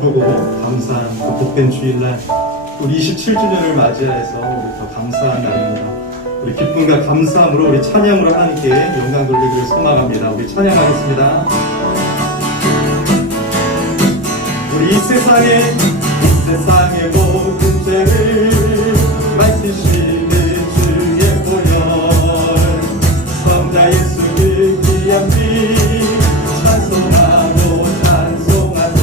기쁘고 감사한 그 복된 주일날 우리 27주년을 맞이해서 우리 더 감사한 날입니다. 우리 기쁨과 감사함으로 우리 찬양으로 하나님께 영광 돌리기를 소망합니다. 우리 찬양하겠습니다. 우리 이 세상의 모든 죄를 맡으시는 주의 보혈 성자 예수를 귀한 피 찬송하고 찬송하세.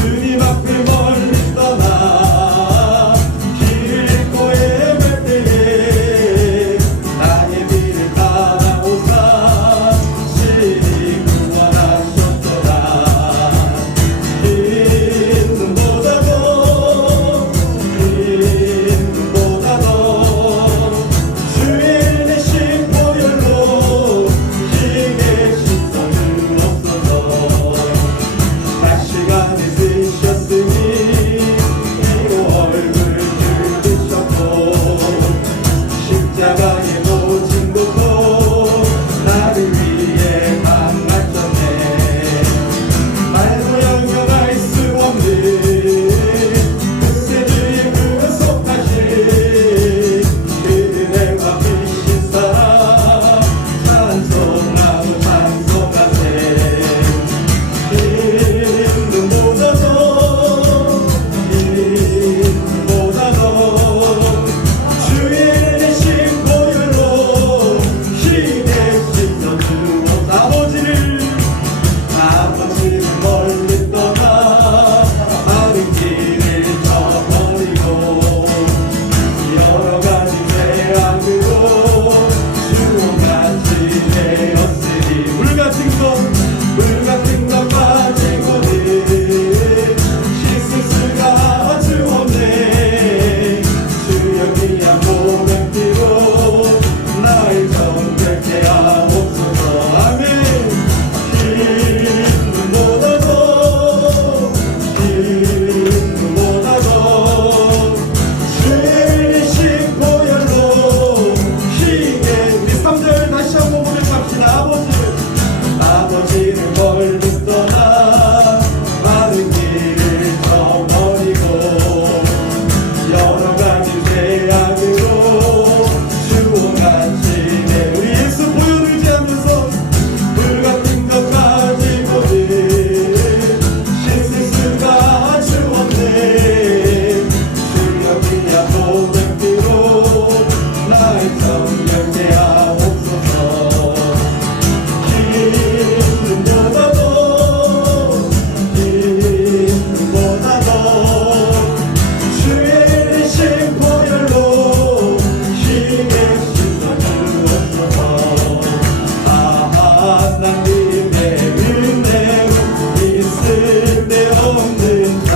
주님 앞을 멀리 떠나 길 잃고 헤맬 때에 나의 길을 따라오사 신이 구원하셨도다. 주의 내신 보혈로 힘에 씻어주옵소서. 각 시간에 쓰셨으니 얼굴 들으셨고 십자가의 모진 것도 나를 위해 감하셨네. 말로 영영할 수 없는 그새들이 구속하신 그들과 비신 사랑 찬송하고 찬송하세. 주의 내신 보혈로 힘에 씻어주옵소서. 아버지를 멀리 떠나 마른 길을 저버리고 여러 가지 죄악으로 주홍같이 되었으니 물 같은 것 가지고는 씻을 수가 주옵네. 주여 귀한 몸의 피로 나를 정결케 하옵소서. 아멘. 주의 내신 보혈로 힘에 우리 3절 다시 한번 고백합시다. 아버지를 멀리 떠나 많은 길을 저버리고 여러 가지 죄악으로 주홍같이 내 우리 예수 보혈을 의지하면서 물 같은 것 가지고는 씻을 수가 주옵네. 주여 귀한 몸의 피로 나의 정결케 하옵소서. 주의 내신 보혈로 힘에 씻어주옵소서. 하나님의 은혜로 있을 데 없는 자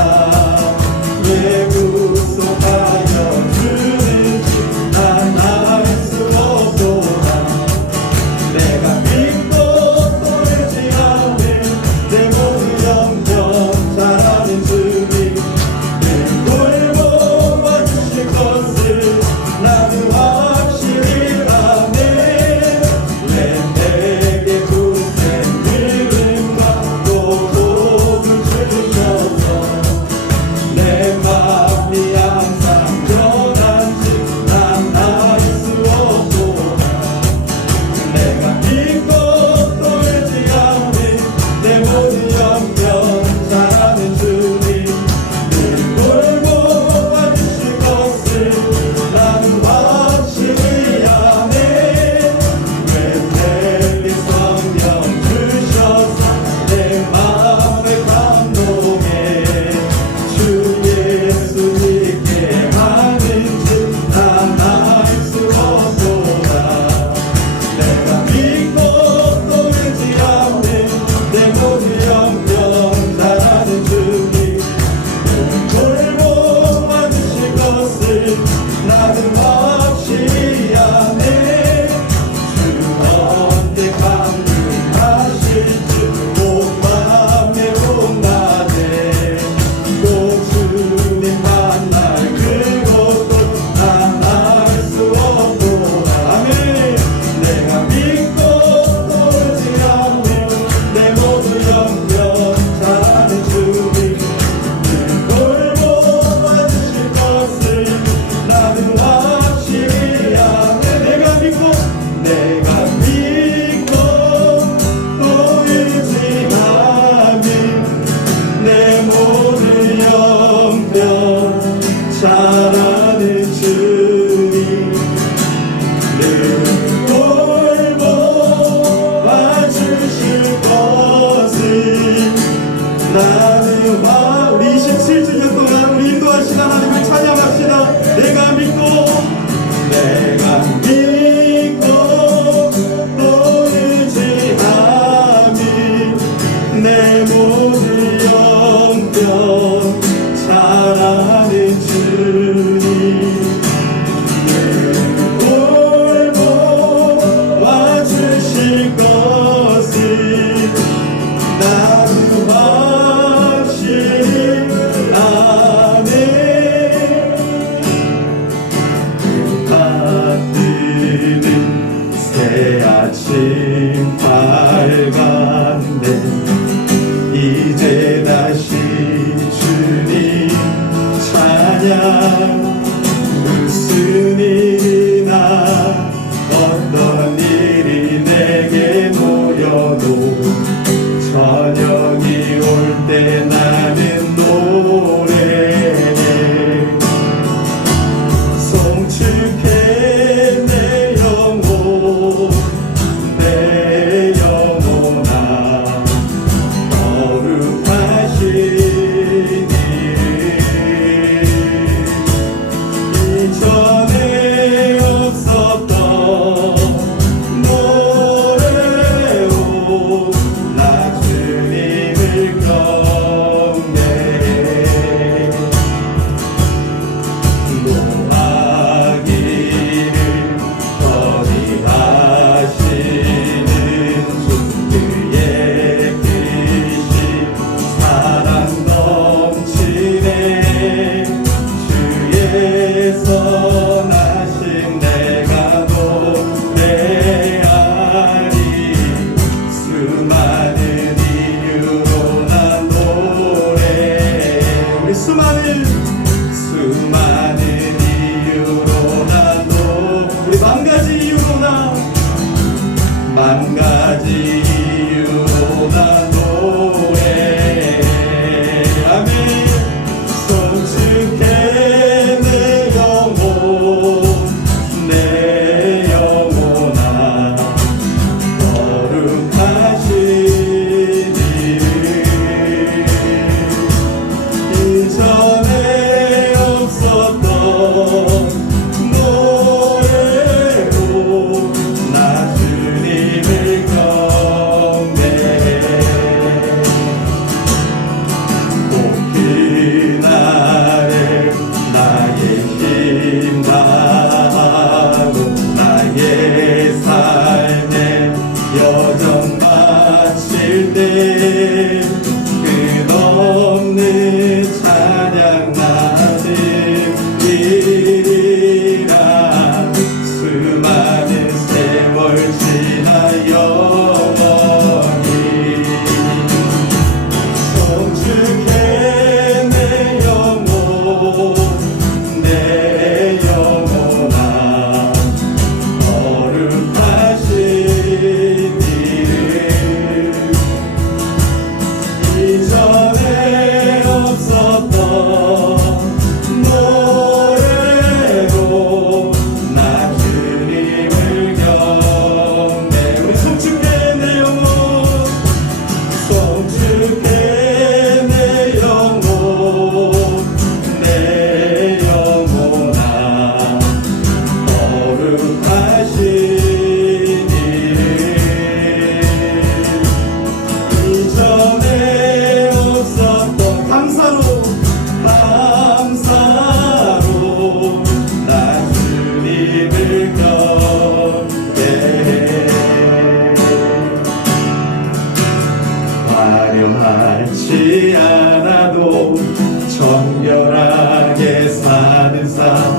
왜 구속하여 주는지 난 알 수 없도다. 내가 믿고 또 의지하는 내 모든 영적 잘하는 주님 늘 돌보아 주실 것을 나는 확실히 아네. 왜 내게 굳센 믿음과 또 복을 주셔서 내 마음이 항상 변한지 난 알 수 없도다. 내가 믿고 또 의지하는 내 모든 영병 잘하는 주님 늘 돌보아 주실 것을 나는 확실히 아네. 왜 내게 성령 주셔서 내 마음을 감동해 주 예수 믿게 하는지 난 알 수 없도다. 내가 믿고 또 의지하는 내 모든 영병 잘하는 주님 늘 돌보아 주실 것을 나는 확실히 아네. 주 언제 강림하실지 온 마음에 원하네. 꼭 주님 만날 그것도 난 알 수 없도다. 아멘. 내가 믿고 또 의지하는 내 모든 영병 잘하는 주 잘하는 주님 늘 돌보아 주실 것을 나는 우리 27주년 동안 우리 인도하신 하나님을 찬양합시다. 내가 믿고 또 의지함이 내 모든 영병 잘하는 주님 늘 돌보아 주실 것을 나는 확신이 아네. 뜨는 새 아침 밝았네. 이제 다시 주님 찬양. 무슨 일이나 어떤 일이 내게 놓여도 저녁이 올 때 나는 노래해. 송축해 내 영혼아 거룩하신 이전에 없었던 노래로 나 주님을 경배해. 노하기를 거리하시는 주 그의 크신 사랑 넘치네. 주의 선하심 내가 노래하리. 수많은 이유로 난 노래해. 우리 수많은 이유로 나도 우리 만 가지 이유로 나 노래해. 아멘. 송축해 내 영혼아 거룩하신 이전에 없었던 노래로 나 주님을 경배해. 꼭 그날에 나의 힘 다하고 나의 삶에 여정 바칠 때 끝없는 찬양 나는 이리라. 수많은 세월 지나 영원히 송축해 내 영혼아 거룩하신 이름. 이전에 없었던 노래로 나 주님을 경배. 우리 송축해 내 영혼아 거룩하신 이름. 이전에 없었던 감사로 나 주님을 경배해. 화려하지 않아도 정결하게 사는 삶.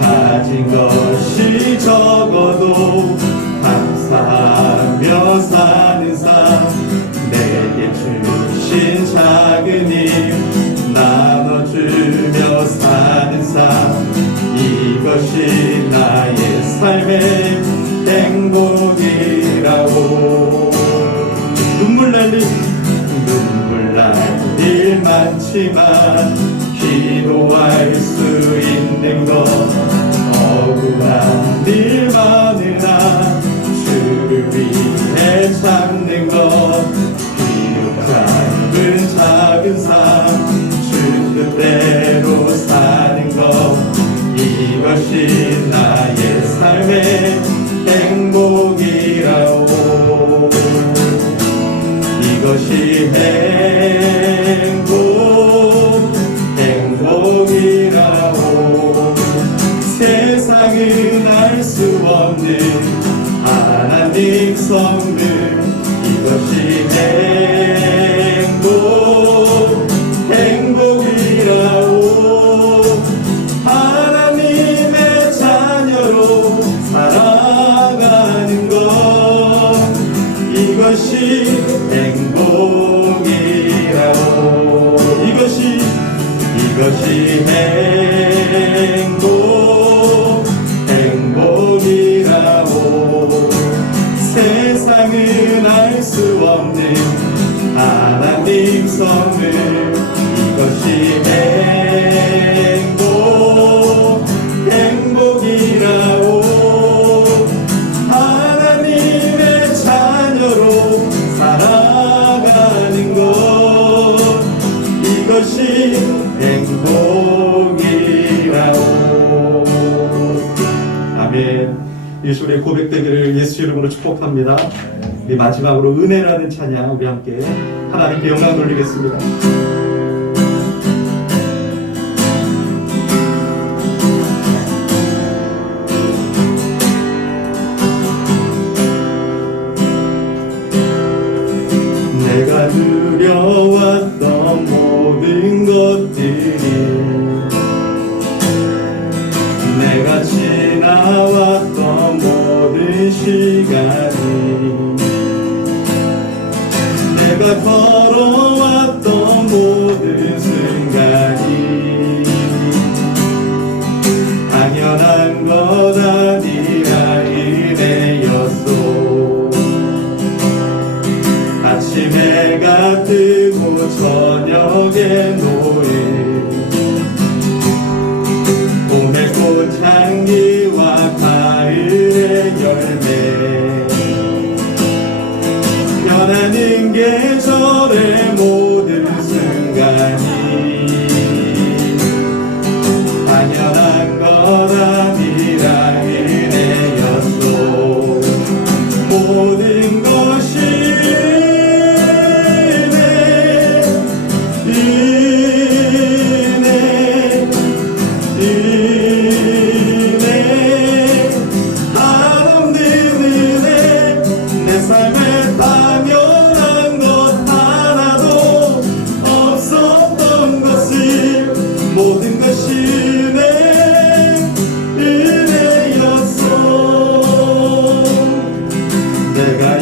가진 것이 적어도 감사하며 사는 삶. 내게 주신 작은 힘 나눠주며 사는 삶. 이것이 나의 삶의 행복이라고. 눈물 날 일 많지만 기도할 수 선물 이것이 행복이라오. 하나님의 자녀로 살아가는 것 이것이 행복이라오. 이것이 행복이라오. 세상은 알 수 없는 하나님 선물 이것이 행복이라오. 하나님의 자녀로 살아가는 것 이것이 행복이라오. 아멘. 예수의 고백되기를 예수 이름으로 축복합니다. 우리 마지막으로 은혜라는 찬양 우리 함께 하나님께 영광 돌리겠습니다. 내가 누려왔던 모든 것들이 내가 지나왔던 모든 시간이 내가 걸어왔던 모든 순간이 당연한 것 아니라 은혜였소. 아침에 해가 뜨고 저녁에 노을 봄의 꽃향기와 가을의 열매 변하는 계절의 모든 순간이 당연한 것 아니라 은혜였소. 모든 것이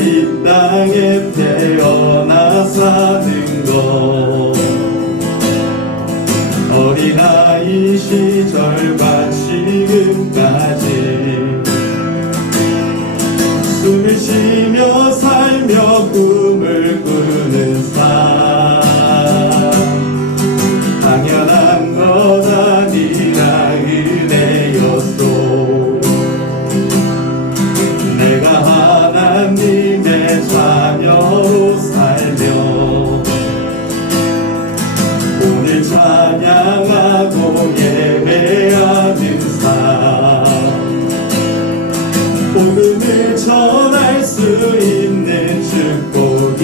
이 땅에 태어나 사는 것 어린아이 시절과 지금까지 숨을 쉬며 살며 꿈을 꾸는 삶 당연한 것 아니라 은혜였소. 내가 하나님의 자녀로 살며 오늘 찬양하고 예배하는 삶 복음을 전할 수 있는 축복이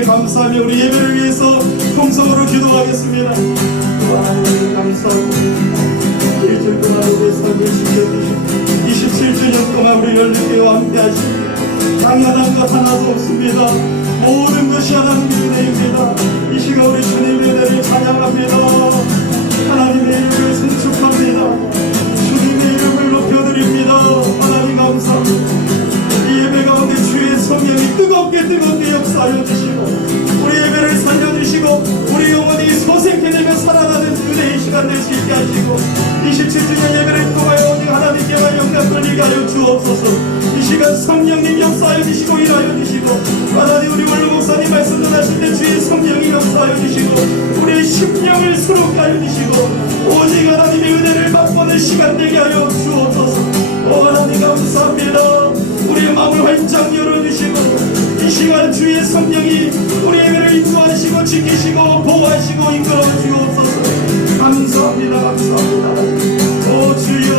주시니 감사하며 우리 예배를 위해서 통성으로 기도하겠습니다. 하나님 감사합니다. 1주 동안 우리의 삶을 지켜주시고 27주년 동안 우리 열린교회와 함께 하시고 당연한 것 하나도 없습니다. 모든 것이 하나님의 은혜입니다. 이 시간 우리 주님의 은혜를 찬양합니다. 하나님의 이름을 선축합니다. 주님의 이름을 높여드립니다. 하나님 감사합니다. 이 예배 가운데 주의 성령이 뜨겁게 역사하여 주시고 우리 예배를 살려주시고 우리 영혼이 소생케되며 살아나는 은혜의 시간 될 수 있게 하시고 27주년 예배를 통하여 오직 하나님께만 영광 돌리게 하여 주옵소서. 이 시간 성령님 역사하여 주시고 일하여 주시고 하나님 우리 원로 목사님 말씀 전하실 때 주의 성령이 역사하여 주시고 우리의 심령을 새롭게 하여 주시고 오직 하나님의 은혜를 맛보는 시간 되게 하여 주옵소서. 오 하나님 감사합니다. 우리의 마음을 활짝 열어주시고 이 시간 주의 성령이 우리의 예배를 인도하시고 지키시고 보호하시고 이끌어 주옵소서. 감사합니다. 감사합니다. 오 주여.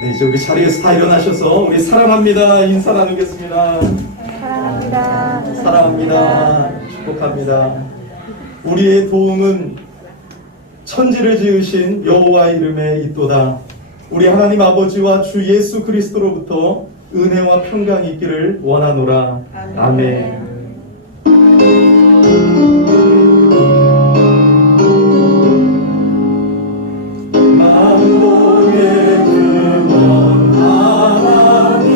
네, 이제 우리 자리에서 다 일어나셔서 우리 사랑합니다 인사 나누겠습니다. 사랑합니다. 사랑합니다. 축복합니다. 우리의 도움은 천지를 지으신 여호와 이름에 있도다. 우리 하나님 아버지와 주 예수 그리스도로부터 은혜와 평강이 있기를 원하노라. 아멘. 만복의 근원 하나님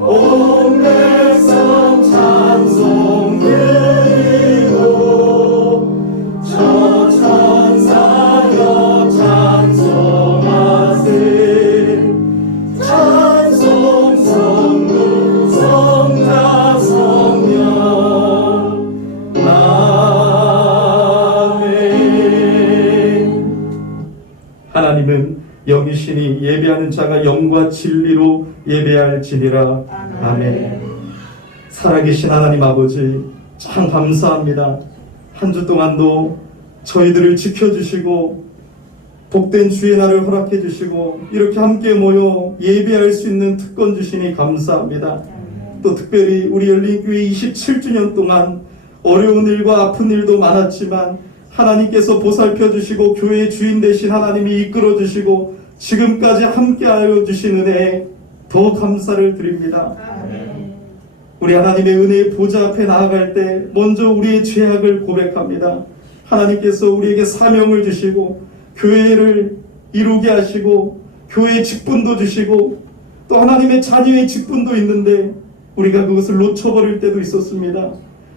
온 백성 찬송 드리고 저 천사여 찬송하세 찬송 성부 성자 성령 아멘. 하나님은 영이시니 예배하는 자가 영과 진리로 예배할지니라. 아멘. 살아계신 하나님 아버지 참 감사합니다. 한 주 동안도 저희들을 지켜주시고 복된 주의 날을 허락해 주시고 이렇게 함께 모여 예배할 수 있는 특권 주시니 감사합니다. 또 특별히 우리 열린교회 27주년 동안 어려운 일과 아픈 일도 많았지만 하나님께서 보살펴 주시고 교회의 주인 되신 하나님이 이끌어 주시고 지금까지 함께하여 주신 은혜에 더 감사를 드립니다. 우리 하나님의 은혜의 보좌 앞에 나아갈 때 먼저 우리의 죄악을 고백합니다. 하나님께서 우리에게 사명을 주시고 교회를 이루게 하시고 교회의 직분도 주시고 또 하나님의 자녀의 직분도 있는데 우리가 그것을 놓쳐버릴 때도 있었습니다.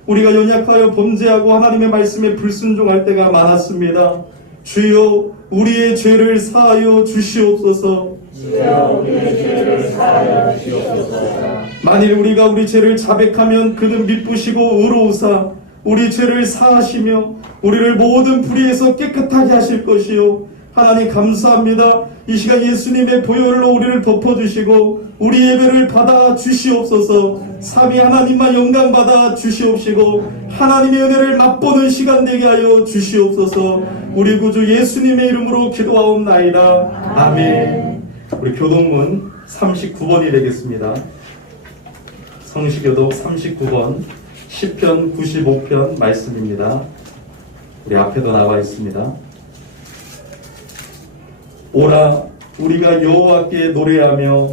우리가 연약하여 범죄하고 하나님의 말씀에 불순종할 때가 많았습니다. 주여 우리의 죄를 사하여 주시옵소서. 주여 우리의 죄를 사하여 주시옵소서. 만일 우리가 우리 죄를 자백하면 그는 미쁘시고 의로우사 우리 죄를 사하시며 우리를 모든 불의에서 깨끗하게 하실 것이요. 하나님 감사합니다. 이 시간 예수님의 보혈로 우리를 덮어주시고 우리 예배를 받아 주시옵소서. 삼위 하나님만 영광 받아 주시옵시고 하나님의 은혜를 맛보는 시간 되게 하여 주시옵소서. 우리 구주 예수님의 이름으로 기도하옵나이다. 아멘. 우리 교동문 39번이 되겠습니다. 성시교독 39번 시편 95편 말씀입니다. 우리 앞에도 나와 있습니다. 오라 우리가 여호와께 노래하며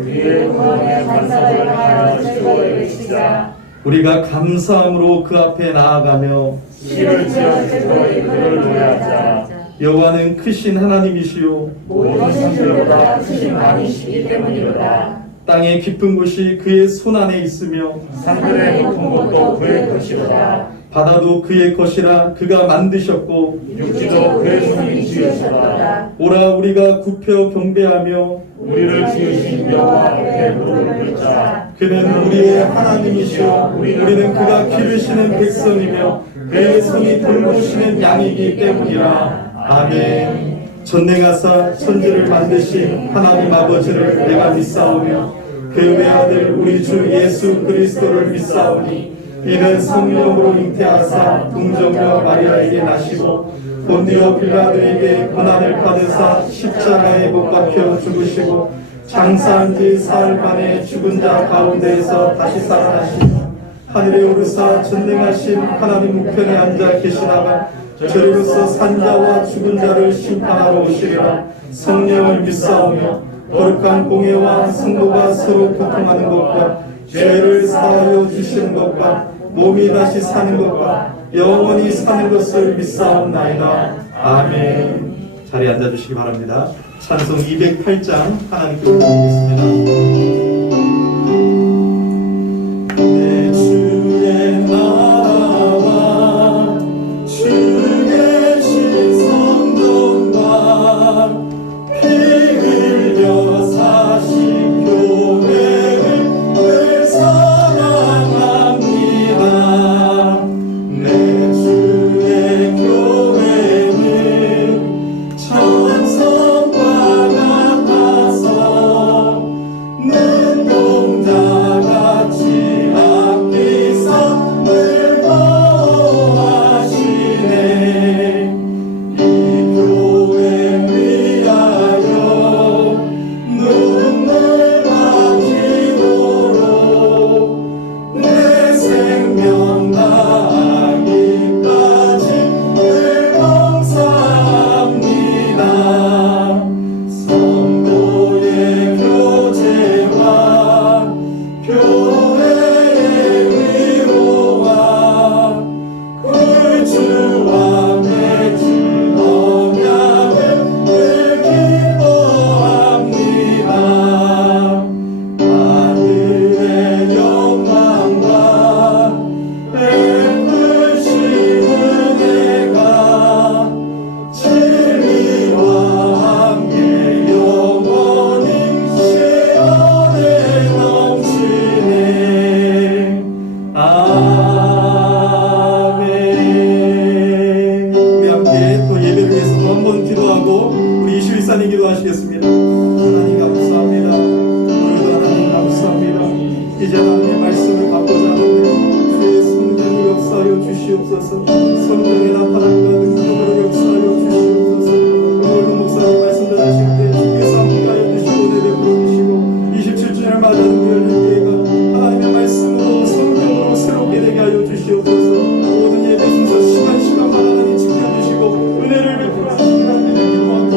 우리의 구원에 감사를 하여 주의 외치자. 우리가 감사함으로 그 앞에 나아가며 시를 지어 주의 그를 노래하자. 여호와는 크신 하나님이시요 모든 신들보다 크신 왕이시기 때문이로다. 땅의 깊은 곳이 그의 손 안에 있으며 산들의 높은 곳도 그의 것이로다. 바다도 그의 것이라 그가 만드셨고 육지도 그의 손이 지으셨다. 오라 우리가 굽혀 경배하며 우리를 지으신 여호와 앞에 무릎을 꿇자. 그는 우리의 하나님이시여 우리는 그가 기르시는 백성이며 그의 손이 돌보시는 양이기 때문이라. 아멘. 전능하사 천지를 만드신 하나님 아버지를 내가 믿사오며 그 외아들 우리 주 예수 그리스도를 믿사오니 이는 성령으로 잉태하사 동정녀 마리아에게 나시고 본디오 빌라도에게 고난을 받으사 십자가에 못 박혀 죽으시고 장사한 지 사흘 만에 죽은 자 가운데에서 다시 살아나시고 하늘에 오르사 전능하신 하나님 우편에 앉아 계시다가 저리로서 산자와 죽은 자를 심판하러 오시리라. 성령을 믿사오며 거룩한 공예와 성도가 서로 교통하는 것과 죄를 사하여 주시는 것과 몸이 다시 사는 것과 영원히 사는 것을 믿사옵나이다. 아멘. 자리에 앉아주시기 바랍니다. 찬송 208장 하나님께 올려드리겠습니다. 내 주의 나라와 주 계신 성전과 피 흘려 사신 교회를 늘 사랑합니다. 내 주의 교회는 천성과 같아서 눈동자같이 아끼사 늘 보호하시네. 이 교회 위하여 눈물과 기도로 내 생명 다하기까지 늘 감사합니다. 성도의 교제와 교회의 위로와 굴주와 맺은 언약을 늘 기뻐합니다. 아들의 영광과 베푸신 은혜가 진리와 함께 영원히 시온에 넘치네. 아멘. 우리 함께 또 예배를 위해서 또 한 번 기도하고 우리 이슈일산이 기도하시겠습니다. 하나님 감사합니다. 오늘도 하나님 감사합니다. 이제 하나님의 말씀을 받고자 하는데 주의 성령이 역사하여 주시옵소서. 성령의 나타남과 능력으로 역사하여 주시옵소서. 오늘도 목사님 말씀 전하실 때 주께서 함께하여 주시고 은혜를 부어주시고 27주년을 맞아는 열린교회가 하나님의 말씀으로 성령으로 새롭게 되게 하여 주시옵소서. 모든 예배 순서 시간마다 하나님 지켜주시고 은혜를 베풀어 주시는 하나님의 기도합니다.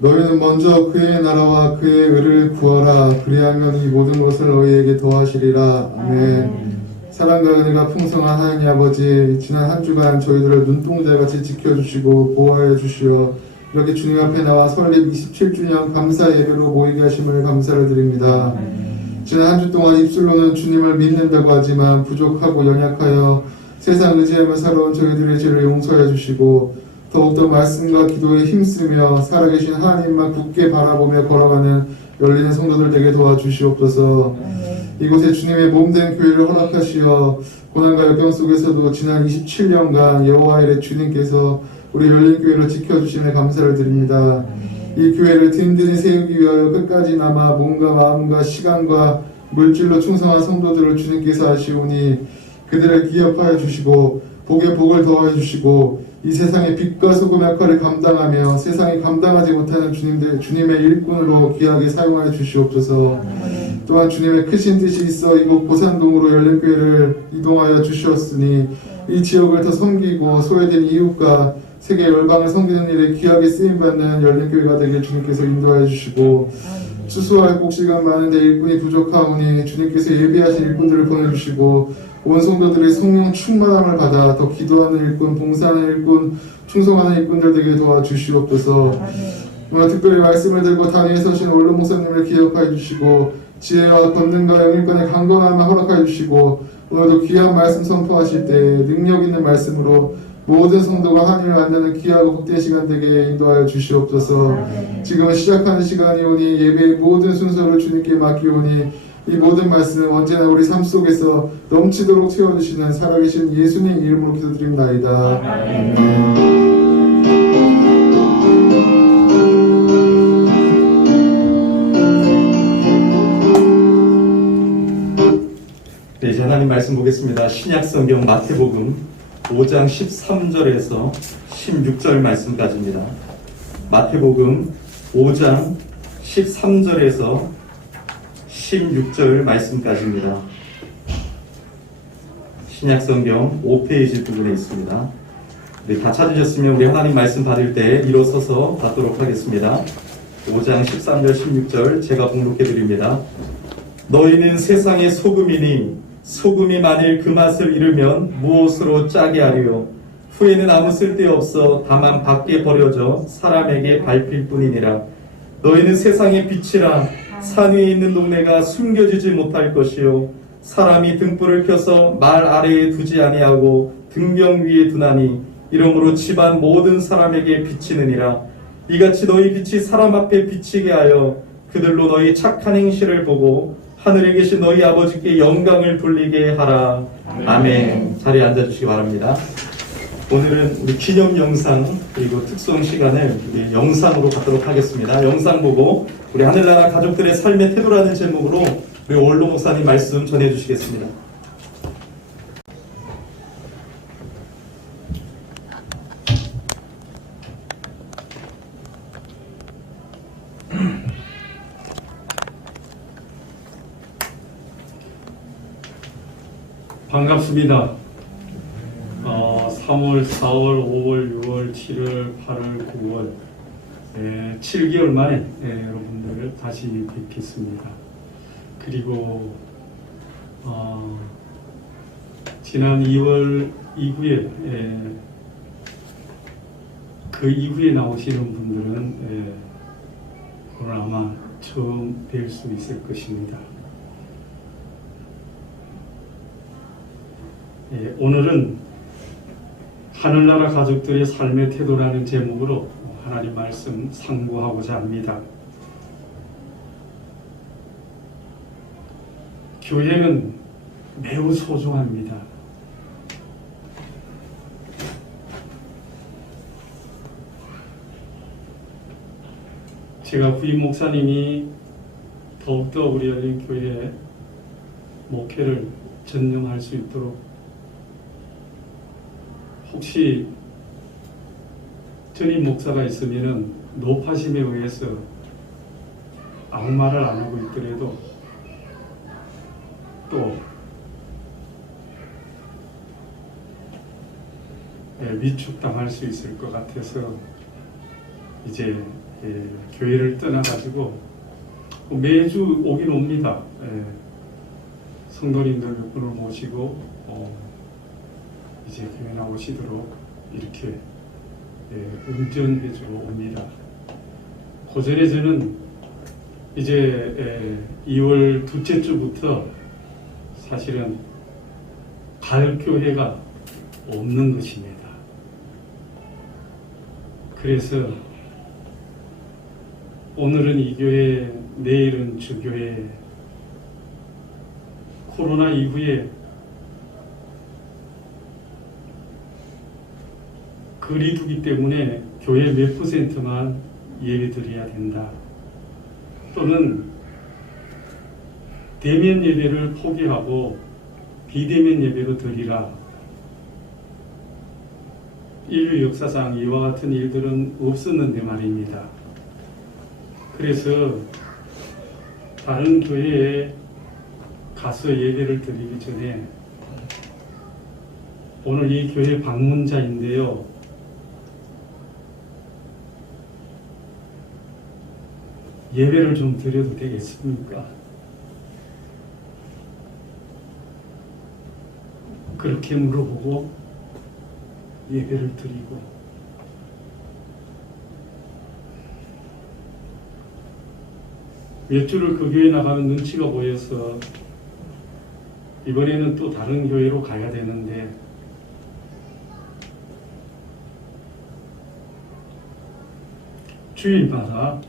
너희는 먼저 그의 나라와 그의 의를 구하라. 그리하면 이 모든 것을 너희에게 더하시리라. 아멘. 사랑과 은혜가 풍성한 하나님 아버지, 지난 한 주간 저희들을 눈동자같이 지켜주시고 보호해 주시어 이렇게 주님 앞에 나와 설립 27주년 감사 예배로 모이게 하심을 감사를 드립니다. 지난 한 주 동안 입술로는 주님을 믿는다고 하지만 부족하고 연약하여 세상 의지하며 살아온 저희들의 죄를 용서해 주시고 더욱더 말씀과 기도에 힘쓰며 살아계신 하나님만 굳게 바라보며 걸어가는 열리는 성도들 되게 도와주시옵소서. 이곳에 주님의 몸된 교회를 허락하시어 고난과 역경 속에서도 지난 27년간 여호와 일의 주님께서 우리 열린 교회를 지켜주시는 감사를 드립니다. 이 교회를 든든히 세우기 위하여 끝까지 남아 몸과 마음과 시간과 물질로 충성한 성도들을 주님께서 하시오니 그들을 기업하여 주시고 복에 복을 더하여 주시고 이 세상의 빛과 소금 역할을 감당하며 세상이 감당하지 못하는 주님의 일꾼으로 귀하게 사용하여 주시옵소서. 또한 주님의 크신 뜻이 있어 이곳 고산동으로 열린 교회를 이동하여 주셨으니 이 지역을 더 섬기고 소외된 이웃과 세계 열방을 섬기는 일에 귀하게 쓰임받는 열린 교회가 되길 주님께서 인도하여 주시고 추수할 곡식은 많은데 일꾼이 부족하오니 주님께서 예비하신 일꾼들을 보내주시고 온 성도들의 성령 충만함을 받아 더 기도하는 일꾼, 봉사하는 일꾼, 충성하는 일꾼들 되게 도와주시옵소서. 특별히 말씀을 들고 단위에 서신 원로 목사님을 기억하여 주시고 지혜와 권능과 영일권의 강건함을 허락하여 주시고 오늘도 귀한 말씀 선포하실 때 능력 있는 말씀으로 모든 성도가 하나님을 만나는 귀하고 복된 시간 되게 인도하여 주시옵소서. 지금은 시작하는 시간이 오니 예배의 모든 순서를 주님께 맡기오니 이 모든 말씀은 언제나 우리 삶 속에서 넘치도록 채워주시는 살아계신 예수님 이름으로 기도드립나이다. 네, 이제 하나님 말씀 보겠습니다. 신약성경 마태복음 5장 13절에서 16절 말씀까지입니다. 마태복음 5장 13절에서 16절 말씀까지입니다. 신약성경 5페이지 부분에 있습니다. 네, 다 찾으셨으면 우리 하나님 말씀 받을 때 일어서서 받도록 하겠습니다. 5장 13절 16절 제가 봉독해 드립니다. 너희는 세상의 소금이니 소금이 만일 그 맛을 잃으면 무엇으로 짜게 하리요? 후에는 아무 쓸데없어 다만 밖에 버려져 사람에게 밟힐 뿐이니라. 너희는 세상의 빛이라. 산 위에 있는 동네가 숨겨지지 못할 것이요 사람이 등불을 켜서 말 아래에 두지 아니하고 등병 위에 두나니 이러므로 집안 모든 사람에게 비치느니라. 이같이 너희 빛이 사람 앞에 비치게 하여 그들로 너희 착한 행실을 보고 하늘에 계신 너희 아버지께 영광을 돌리게 하라. 아멘. 자리에 앉아주시기 바랍니다. 오늘은 우리 기념 영상 그리고 특송 시간을 우리 영상으로 갖도록 하겠습니다. 영상 보고 우리 하늘나라 가족들의 삶의 태도라는 제목으로 우리 원로 목사님 말씀 전해주시겠습니다. 반갑습니다. 3월, 4월, 5월, 6월, 7월, 8월, 9월 7개월 만에 여러분들을 다시 뵙겠습니다. 그리고 지난 2월 이후에 그 이후에 나오시는 분들은 오늘 아마 처음 뵐 수 있을 것입니다. 오늘은 하늘나라 가족들의 삶의 태도라는 제목으로 하나님 말씀 상고하고자 합니다. 교회는 매우 소중합니다. 제가 부임 목사님이 더욱더 우리 열린교회 목회를 전념할 수 있도록 혹시 전임 목사가 있으면은 노파심에 의해서 아무 말을 안 하고 있더라도 또 위축당할 수 있을 것 같아서 이제 교회를 떠나가지고 매주 오긴 옵니다. 성도님들 몇 분을 모시고 이제 교회 나오시도록 이렇게 운전해주러 옵니다. 고전에 저는 이제 2월 둘째 주부터 사실은 갈 교회가 없는 것입니다. 그래서 오늘은 이 교회, 내일은 주 교회. 코로나 이후에 거리두기 때문에 교회 몇 %만 예배 드려야 된다. 또는 대면 예배를 포기하고 비대면 예배로 드리라. 인류 역사상 이와 같은 일들은 없었는데 말입니다. 그래서 다른 교회에 가서 예배를 드리기 전에 오늘 이 교회 방문자인데요. 예배를 좀 드려도 되겠습니까? 그렇게 물어보고 예배를 드리고 몇 주를 그 교회 나가면 눈치가 보여서 이번에는 또 다른 교회로 가야 되는데 주일마다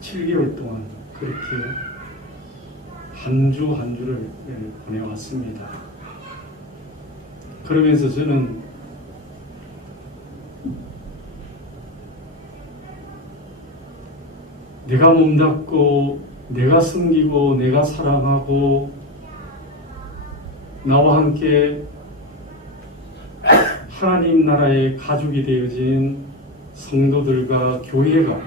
7개월 동안 그렇게 한 주 한 주를 보내왔습니다. 그러면서 저는 내가 몸잡고 내가 섬기고 내가 사랑하고 나와 함께 하나님 나라의 가족이 되어진 성도들과 교회가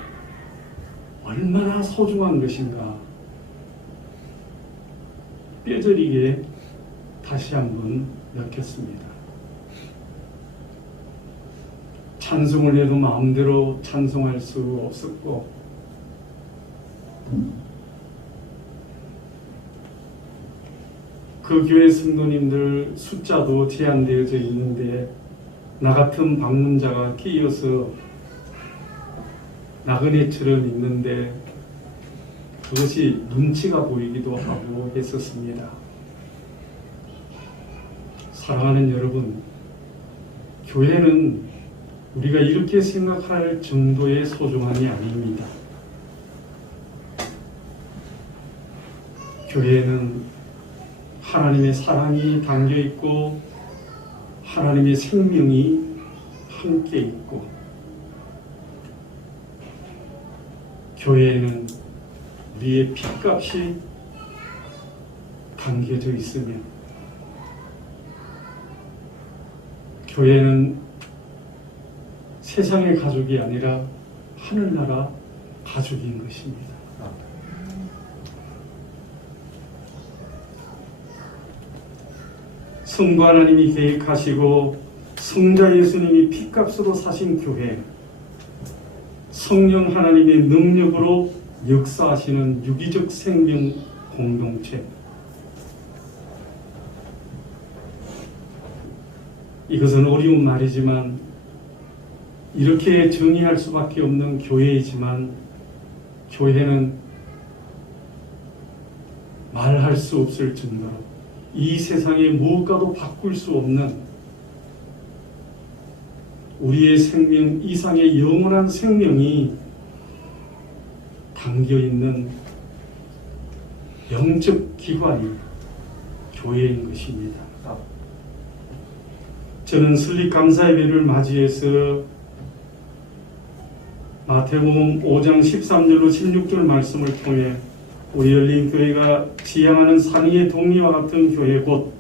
얼마나 소중한 것인가 뼈저리게 다시 한번 느꼈습니다. 찬송을 해도 마음대로 찬송할 수 없었고 그 교회 성도님들 숫자도 제한되어져 있는데 나 같은 방문자가 끼어서 나그네처럼 있는데 그것이 눈치가 보이기도 하고 했었습니다. 사랑하는 여러분, 교회는 우리가 이렇게 생각할 정도의 소중함이 아닙니다. 교회는 하나님의 사랑이 담겨 있고 하나님의 생명이 함께 있고 교회에는 우리의 핏값이 담겨져 있으며 교회는 세상의 가족이 아니라 하늘나라 가족인 것입니다. 성부 하나님이 계획하시고 성자 예수님이 핏값으로 사신 교회, 성령 하나님의 능력으로 역사하시는 유기적 생명 공동체, 이것은 어려운 말이지만 이렇게 정의할 수밖에 없는 교회이지만 교회는 말할 수 없을 정도로 이 세상의 무엇과도 바꿀 수 없는 우리의 생명 이상의 영원한 생명이 담겨있는 영적 기관이 교회인 것입니다. 저는 설립 감사 예배를 맞이해서 마태복음 5장 13절로 16절 말씀을 통해 우리 열린교회가 지향하는 산위의 동리와 같은 교회 곧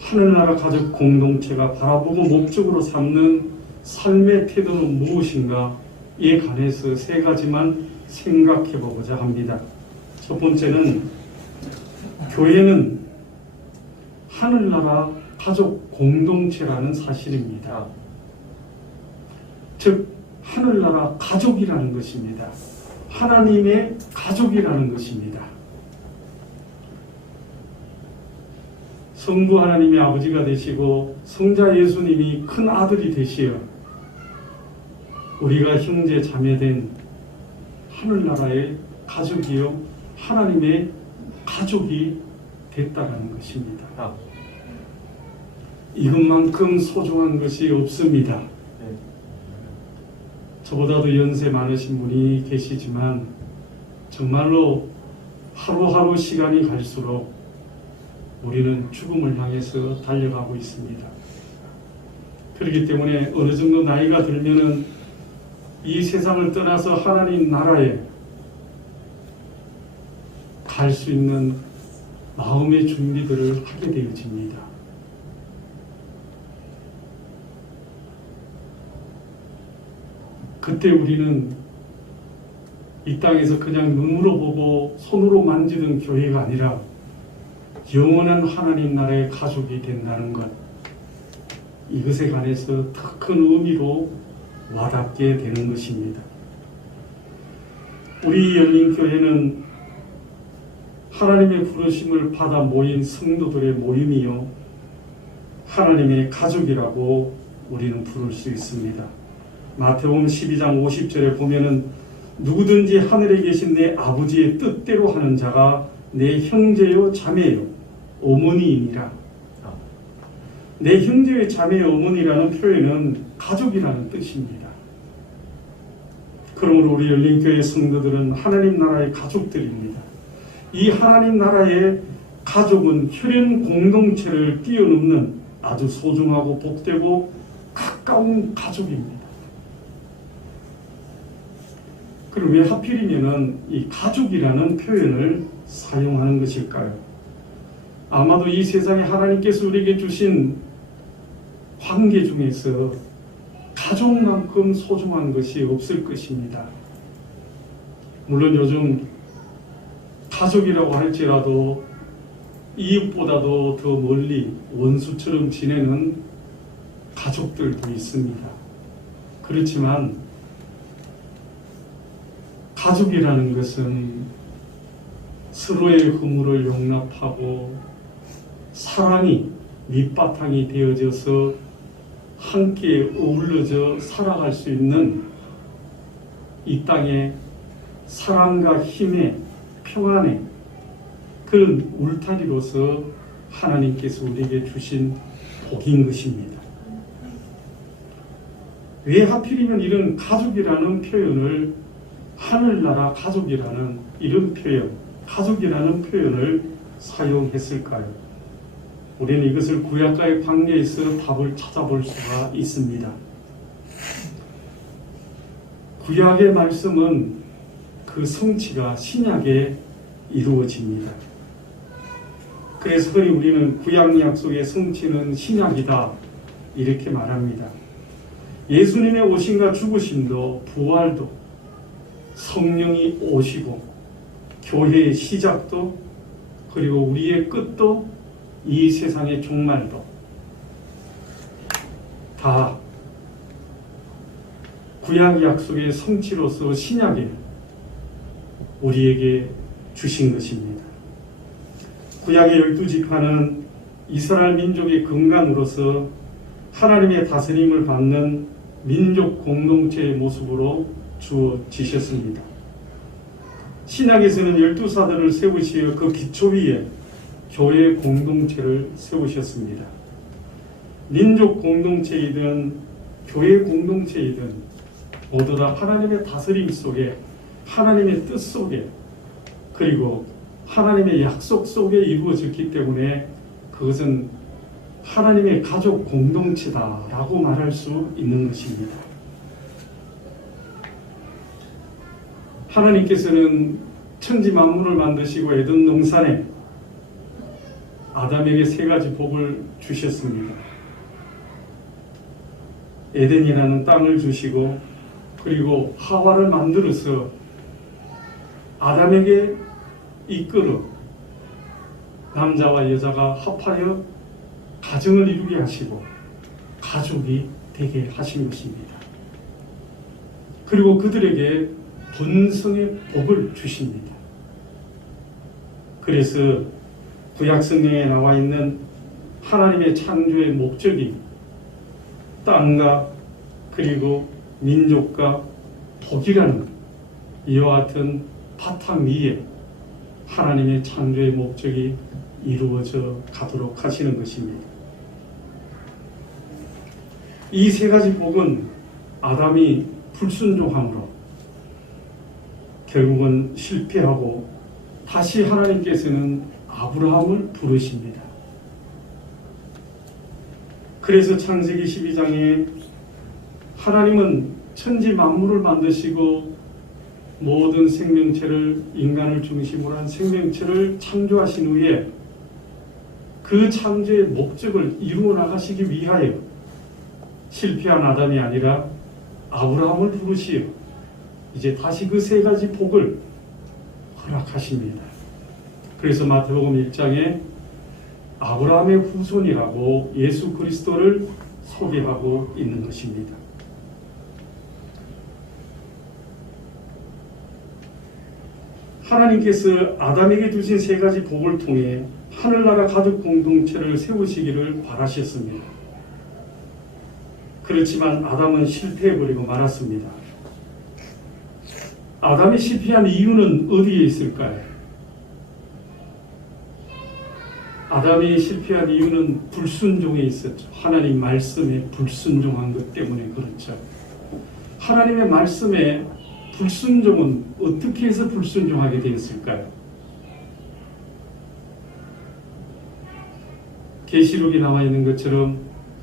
하늘나라 가족 공동체가 바라보고 목적으로 삼는 삶의 태도는 무엇인가 이에 관해서 세 가지만 생각해 보고자 합니다. 첫 번째는 교회는 하늘나라 가족 공동체라는 사실입니다. 즉 하늘나라 가족이라는 것입니다. 하나님의 가족이라는 것입니다. 성부 하나님의 아버지가 되시고 성자 예수님이 큰 아들이 되시어 우리가 형제 자매된 하늘나라의 가족이요 하나님의 가족이 됐다는 것입니다. 이것만큼 소중한 것이 없습니다. 저보다도 연세 많으신 분이 계시지만 정말로 하루하루 시간이 갈수록 우리는 죽음을 향해서 달려가고 있습니다. 그렇기 때문에 어느 정도 나이가 들면은 이 세상을 떠나서 하나님 나라에 갈 수 있는 마음의 준비들을 하게 되어집니다. 그때 우리는 이 땅에서 그냥 눈으로 보고 손으로 만지던 교회가 아니라 영원한 하나님 나라의 가족이 된다는 것, 이것에 관해서 더 큰 의미로 와닿게 되는 것입니다. 우리 열린교회는 하나님의 부르심을 받아 모인 성도들의 모임이요 하나님의 가족이라고 우리는 부를 수 있습니다. 마태복음 12장 50절에 보면은 누구든지 하늘에 계신 내 아버지의 뜻대로 하는 자가 내 형제요 자매요 어머니이니라. 내 형제요 자매요 어머니라는 표현은 가족이라는 뜻입니다. 그러므로 우리 열린교회 성도들은 하나님 나라의 가족들입니다. 이 하나님 나라의 가족은 혈연 공동체를 뛰어넘는 아주 소중하고 복되고 가까운 가족입니다. 그럼 왜 하필이면은 이 가족이라는 표현을 사용하는 것일까요? 아마도 이 세상에 하나님께서 우리에게 주신 관계 중에서 가족만큼 소중한 것이 없을 것입니다. 물론 요즘 가족이라고 할지라도 이웃보다도 더 멀리 원수처럼 지내는 가족들도 있습니다. 그렇지만 가족이라는 것은 서로의 허물을 용납하고 사랑이 밑바탕이 되어져서 함께 어울러져 살아갈 수 있는 이 땅의 사랑과 힘의 평안의 그런 울타리로서 하나님께서 우리에게 주신 복인 것입니다. 왜 하필이면 이런 가족이라는 표현을 하늘나라 가족이라는 이런 표현, 가족이라는 표현을 사용했을까요? 우리는 이것을 구약과의 관계에서 답을 찾아볼 수가 있습니다. 구약의 말씀은 그 성취가 신약에 이루어집니다. 그래서 흔히 우리는 구약 약속의 성취는 신약이다 이렇게 말합니다. 예수님의 오심과 죽으심도 부활도 성령이 오시고 교회의 시작도 그리고 우리의 끝도 이 세상의 종말도 다 구약 약속의 성취로서 신약에 우리에게 주신 것입니다. 구약의 12지파는 이스라엘 민족의 근간으로서 하나님의 다스림을 받는 민족 공동체의 모습으로 주어지셨습니다. 신약에서는 12사도를 세우시어 그 기초 위에 교회 공동체를 세우셨습니다. 민족 공동체이든 교회 공동체이든 모두 다 하나님의 다스림 속에 하나님의 뜻 속에 그리고 하나님의 약속 속에 이루어졌기 때문에 그것은 하나님의 가족 공동체다라고 말할 수 있는 것입니다. 하나님께서는 천지 만물을 만드시고 에덴 동산에 아담에게 3가지 복을 주셨습니다. 에덴이라는 땅을 주시고 그리고 하와를 만들어서 아담에게 이끌어 남자와 여자가 합하여 가정을 이루게 하시고 가족이 되게 하신 것입니다. 그리고 그들에게 본성의 복을 주십니다. 그래서 구약 성경에 나와 있는 하나님의 창조의 목적이 땅과 그리고 민족과 복이라는 이와 같은 바탕 위에 하나님의 창조의 목적이 이루어져 가도록 하시는 것입니다. 이 3가지 복은 아담이 불순종함으로 결국은 실패하고 다시 하나님께서는 아브라함을 부르십니다. 그래서 창세기 12장에 하나님은 천지 만물을 만드시고 모든 생명체를 인간을 중심으로 한 생명체를 창조하신 후에 그 창조의 목적을 이루어 나가시기 위하여 실패한 아담이 아니라 아브라함을 부르시어 이제 다시 그 3가지 복을 허락하십니다. 그래서 마태복음 1장에 아브라함의 후손이라고 예수 그리스도를 소개하고 있는 것입니다. 하나님께서 아담에게 주신 3가지 복을 통해 하늘나라 가족 공동체를 세우시기를 바라셨습니다. 그렇지만 아담은 실패해버리고 말았습니다. 아담이 실패한 이유는 어디에 있을까요? 아담이 실패한 이유는 불순종에 있었죠. 하나님 말씀에 불순종한 것 때문에 그렇죠. 하나님의 말씀에 불순종은 어떻게 해서 불순종하게 되었을까요? 계시록에 나와 있는 것처럼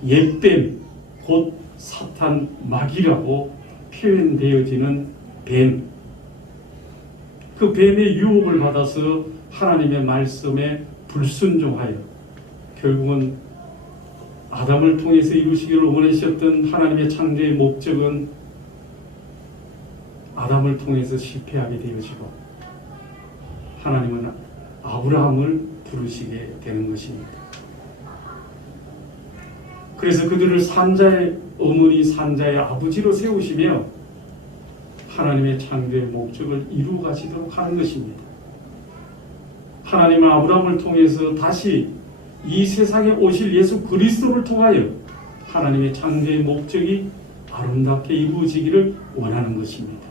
옛뱀, 곧 사탄 마귀라고 표현되어지는 뱀, 그 뱀의 유혹을 받아서 하나님의 말씀에 불순종하여 결국은 아담을 통해서 이루시기를 원하셨던 하나님의 창조의 목적은 아담을 통해서 실패하게 되어지고 하나님은 아브라함을 부르시게 되는 것입니다. 그래서 그들을 산자의 어머니, 산자의 아버지로 세우시며 하나님의 창조의 목적을 이루어 가시도록 하는 것입니다. 하나님은 아브라함을 통해서 다시 이 세상에 오실 예수 그리스도를 통하여 하나님의 창조의 목적이 아름답게 이루어지기를 원하는 것입니다.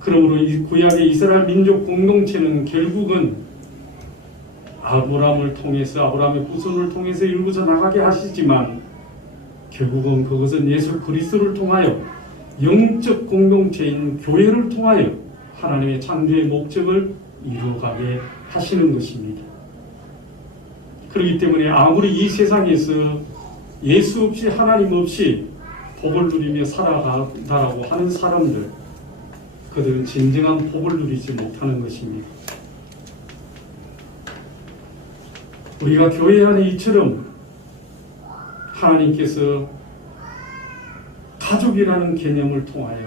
그러므로 이 구약의 이스라엘 민족 공동체는 결국은 아브라함을 통해서 아브라함의 후손을 통해서 이루어져 나가게 하시지만 결국은 그것은 예수 그리스도를 통하여 영적 공동체인 교회를 통하여 하나님의 창조의 목적을 이루어가게 하시는 것입니다. 그렇기 때문에 아무리 이 세상에서 예수 없이 하나님 없이 복을 누리며 살아간다라고 하는 사람들, 그들은 진정한 복을 누리지 못하는 것입니다. 우리가 교회 안에 이처럼 하나님께서 가족이라는 개념을 통하여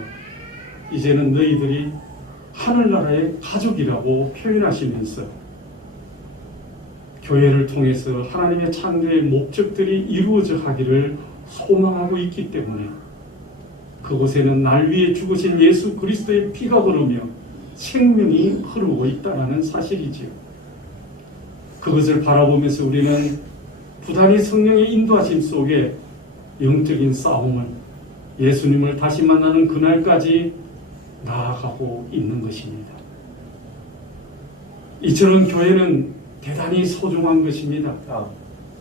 이제는 너희들이 하늘나라의 가족이라고 표현하시면서 교회를 통해서 하나님의 창조의 목적들이 이루어져 가기를 소망하고 있기 때문에 그곳에는 날 위해 죽으신 예수 그리스도의 피가 흐르며 생명이 흐르고 있다는 사실이지요. 그것을 바라보면서 우리는 부단히 성령의 인도하심 속에 영적인 싸움을 예수님을 다시 만나는 그날까지 나아가고 있는 것입니다. 이처럼 교회는 대단히 소중한 것입니다.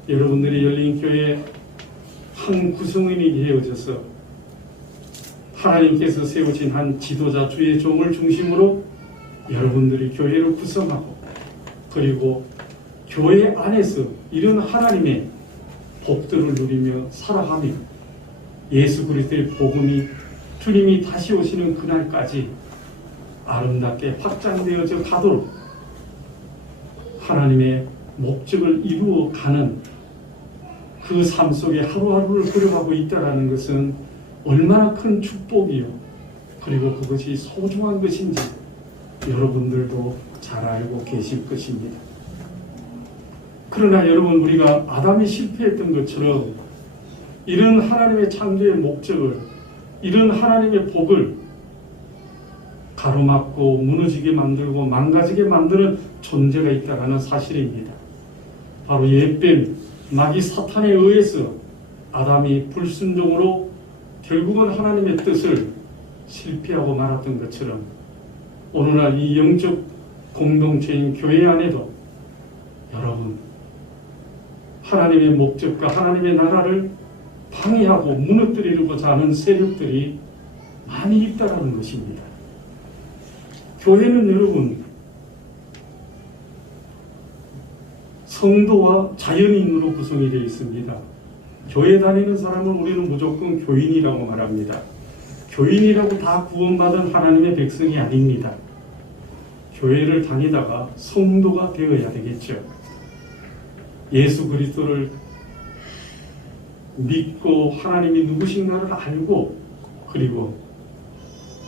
여러분들이 열린 교회 한 구성원이 되어져서 하나님께서 세우신 한 지도자 주의 종을 중심으로 여러분들이 교회를 구성하고 그리고 교회 안에서 이런 하나님의 복들을 누리며 살아가며 예수 그리스도의 복음이 주님이 다시 오시는 그날까지 아름답게 확장되어져 가도록 하나님의 목적을 이루어가는 그 삶 속에 하루하루를 걸어가고 있다는 것은 얼마나 큰 축복이요 그리고 그것이 소중한 것인지 여러분들도 잘 알고 계실 것입니다. 그러나 여러분, 우리가 아담이 실패했던 것처럼 이런 하나님의 창조의 목적을, 이런 하나님의 복을 가로막고 무너지게 만들고 망가지게 만드는 존재가 있다는 사실입니다. 바로 옛뱀 마귀 사탄에 의해서 아담이 불순종으로 결국은 하나님의 뜻을 실패하고 말았던 것처럼 오늘날 이 영적 공동체인 교회 안에도 여러분 하나님의 목적과 하나님의 나라를 방해하고 무너뜨리려고자 하는 세력들이 많이 있다는 것입니다. 교회는 여러분 성도와 자연인으로 구성이 되어 있습니다. 교회 다니는 사람은 우리는 무조건 교인이라고 말합니다. 교인이라고 다 구원받은 하나님의 백성이 아닙니다. 교회를 다니다가 성도가 되어야 되겠죠. 예수 그리스도를 믿고 하나님이 누구신가를 알고 그리고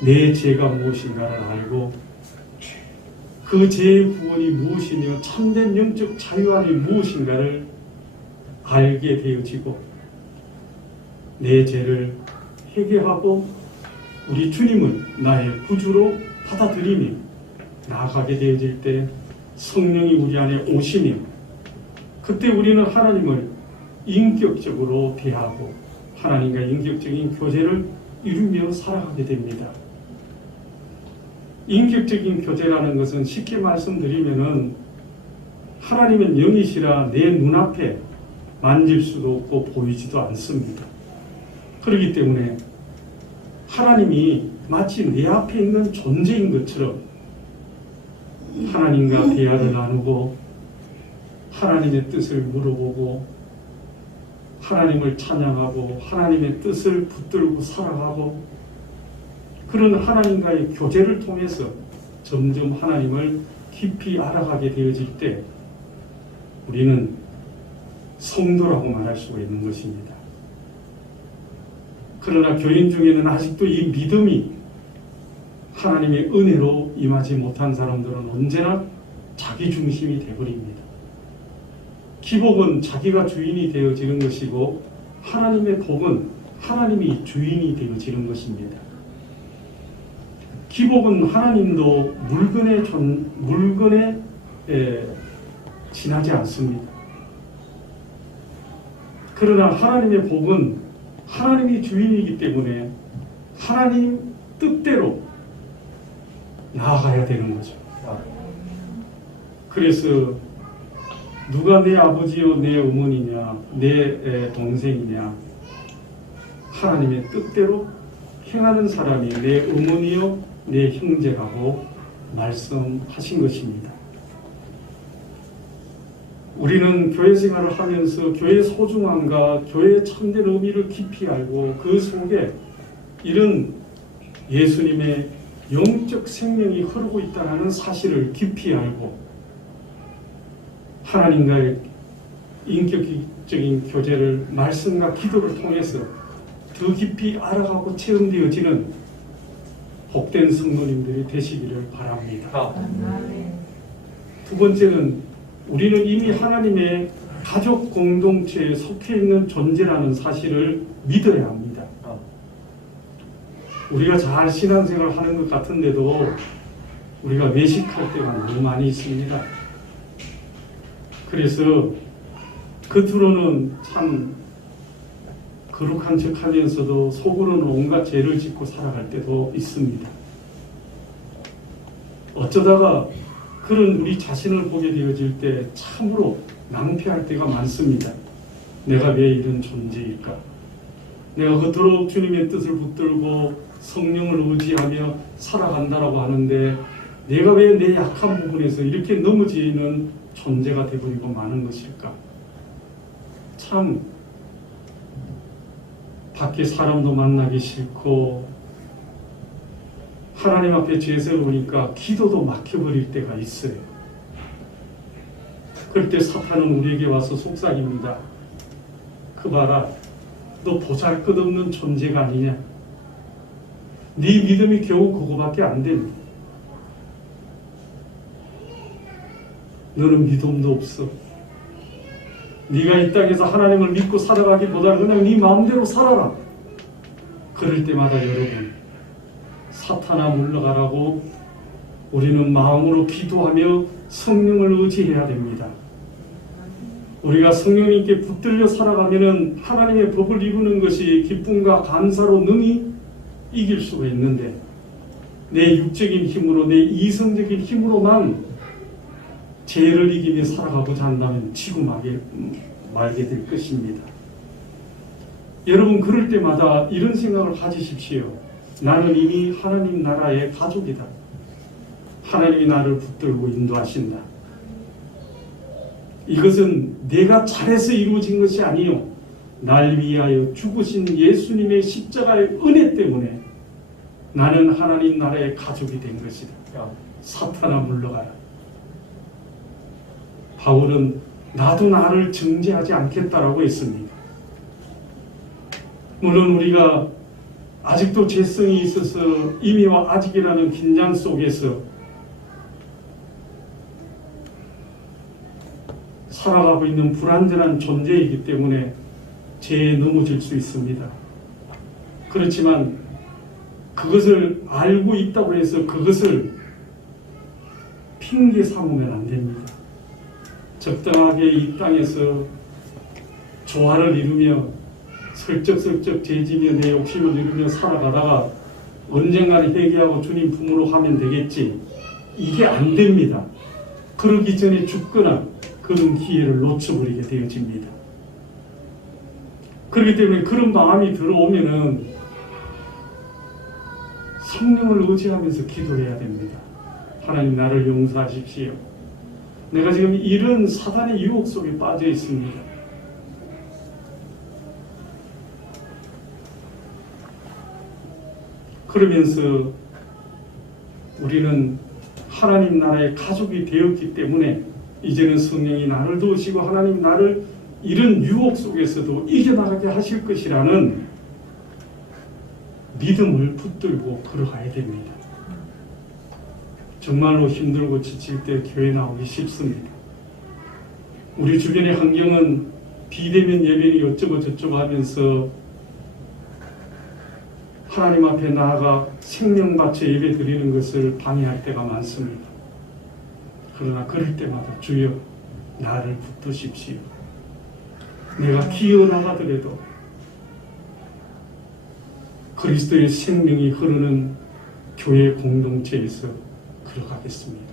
내 죄가 무엇인가를 알고 그 죄의 구원이 무엇이며 참된 영적 자유함이 무엇인가를 알게 되어지고 내 죄를 회개하고 우리 주님을 나의 구주로 받아들이며 나아가게 되어질 때 성령이 우리 안에 오시며 그때 우리는 하나님을 인격적으로 대하고 하나님과 인격적인 교제를 이루며 살아가게 됩니다. 인격적인 교제라는 것은 쉽게 말씀드리면은 하나님은 영이시라 내 눈앞에 만질 수도 없고 보이지도 않습니다. 그렇기 때문에 하나님이 마치 내 앞에 있는 존재인 것처럼 하나님과 대화를 나누고 하나님의 뜻을 물어보고 하나님을 찬양하고 하나님의 뜻을 붙들고 살아가고 그런 하나님과의 교제를 통해서 점점 하나님을 깊이 알아가게 되어질 때 우리는 성도라고 말할 수가 있는 것입니다. 그러나 교인 중에는 아직도 이 믿음이 하나님의 은혜로 임하지 못한 사람들은 언제나 자기 중심이 되어버립니다. 기복은 자기가 주인이 되어지는 것이고 하나님의 복은 하나님이 주인이 되어지는 것입니다. 기복은 하나님도 물건에 지나지 않습니다. 그러나 하나님의 복은 하나님이 주인이기 때문에 하나님 뜻대로 나아가야 되는 거죠. 그래서 누가 내 아버지요 내 어머니냐 내 동생이냐 하나님의 뜻대로 행하는 사람이 내 어머니요 내 형제라고 말씀하신 것입니다. 우리는 교회 생활을 하면서 교회의 소중함과 교회의 참된 의미를 깊이 알고 그 속에 이런 예수님의 영적 생명이 흐르고 있다는 사실을 깊이 알고 하나님과의 인격적인 교제를 말씀과 기도를 통해서 더 깊이 알아가고 체험되어지는 복된 성도님들이 되시기를 바랍니다. 두 번째는 우리는 이미 하나님의 가족 공동체에 속해 있는 존재라는 사실을 믿어야 합니다. 우리가 잘 신앙생활을 하는 것 같은데도 우리가 외식할 때가 너무 많이 있습니다. 그래서 겉으로는 참 거룩한 척 하면서도 속으로는 온갖 죄를 짓고 살아갈 때도 있습니다. 어쩌다가 그런 우리 자신을 보게 되어질 때 참으로 낭패할 때가 많습니다. 내가 왜 이런 존재일까? 내가 겉으로 주님의 뜻을 붙들고 성령을 의지하며 살아간다라고 하는데 내가 왜 내 약한 부분에서 이렇게 넘어지는 존재가 되어버리고 마는 것일까? 참 밖에 사람도 만나기 싫고 하나님 앞에 죄를 보니까 기도도 막혀버릴 때가 있어요. 그럴 때 사탄은 우리에게 와서 속삭입니다. 그 봐라, 너 보잘것없는 존재가 아니냐? 네 믿음이 겨우 그거밖에 안 됩니다. 너는 믿음도 없어. 네가 이 땅에서 하나님을 믿고 살아가기보다는 그냥 네 마음대로 살아라. 그럴 때마다 여러분 사탄아 물러가라고 우리는 마음으로 기도하며 성령을 의지해야 됩니다. 우리가 성령님께 붙들려 살아가면은 하나님의 법을 이루는 것이 기쁨과 감사로 능히 이길 수가 있는데 내 육적인 힘으로 내 이성적인 힘으로만 죄를 이기며 살아가고자 한다면 지고 말게 될 것입니다. 여러분 그럴 때마다 이런 생각을 가지십시오. 나는 이미 하나님 나라의 가족이다. 하나님이 나를 붙들고 인도하신다. 이것은 내가 잘해서 이루어진 것이 아니요 날 위하여 죽으신 예수님의 십자가의 은혜 때문에 나는 하나님 나라의 가족이 된 것이다. 사탄아 물러가라. 바울은 나도 나를 정죄하지 않겠다라고 했습니다. 물론 우리가 아직도 죄성이 있어서 이미와 아직이라는 긴장 속에서 살아가고 있는 불완전한 존재이기 때문에 죄에 넘어질 수 있습니다. 그렇지만 그것을 알고 있다고 해서 그것을 핑계 삼으면 안 됩니다. 적당하게 이 땅에서 조화를 이루며 슬쩍슬쩍 죄지며 내 욕심을 이루며 살아가다가 언젠가는 회개하고 주님 품으로 가면 되겠지. 이게 안 됩니다. 그러기 전에 죽거나 그런 기회를 놓쳐버리게 되어집니다. 그렇기 때문에 그런 마음이 들어오면은 성령을 의지하면서 기도해야 됩니다. 하나님 나를 용서하십시오. 내가 지금 이런 사단의 유혹 속에 빠져 있습니다. 그러면서 우리는 하나님 나라의 가족이 되었기 때문에 이제는 성령이 나를 도우시고 하나님 나를 이런 유혹 속에서도 이겨나가게 하실 것이라는 믿음을 붙들고 걸어가야 됩니다. 정말로 힘들고 지칠 때 교회 나오기 쉽습니다. 우리 주변의 환경은 비대면 예배니 어쩌고 저쩌고 하면서 하나님 앞에 나아가 생명 바쳐 예배 드리는 것을 방해할 때가 많습니다. 그러나 그럴 때마다 주여 나를 붙드십시오. 내가 기어나가더라도 그리스도의 생명이 흐르는 교회 공동체에서 걸어가겠습니다.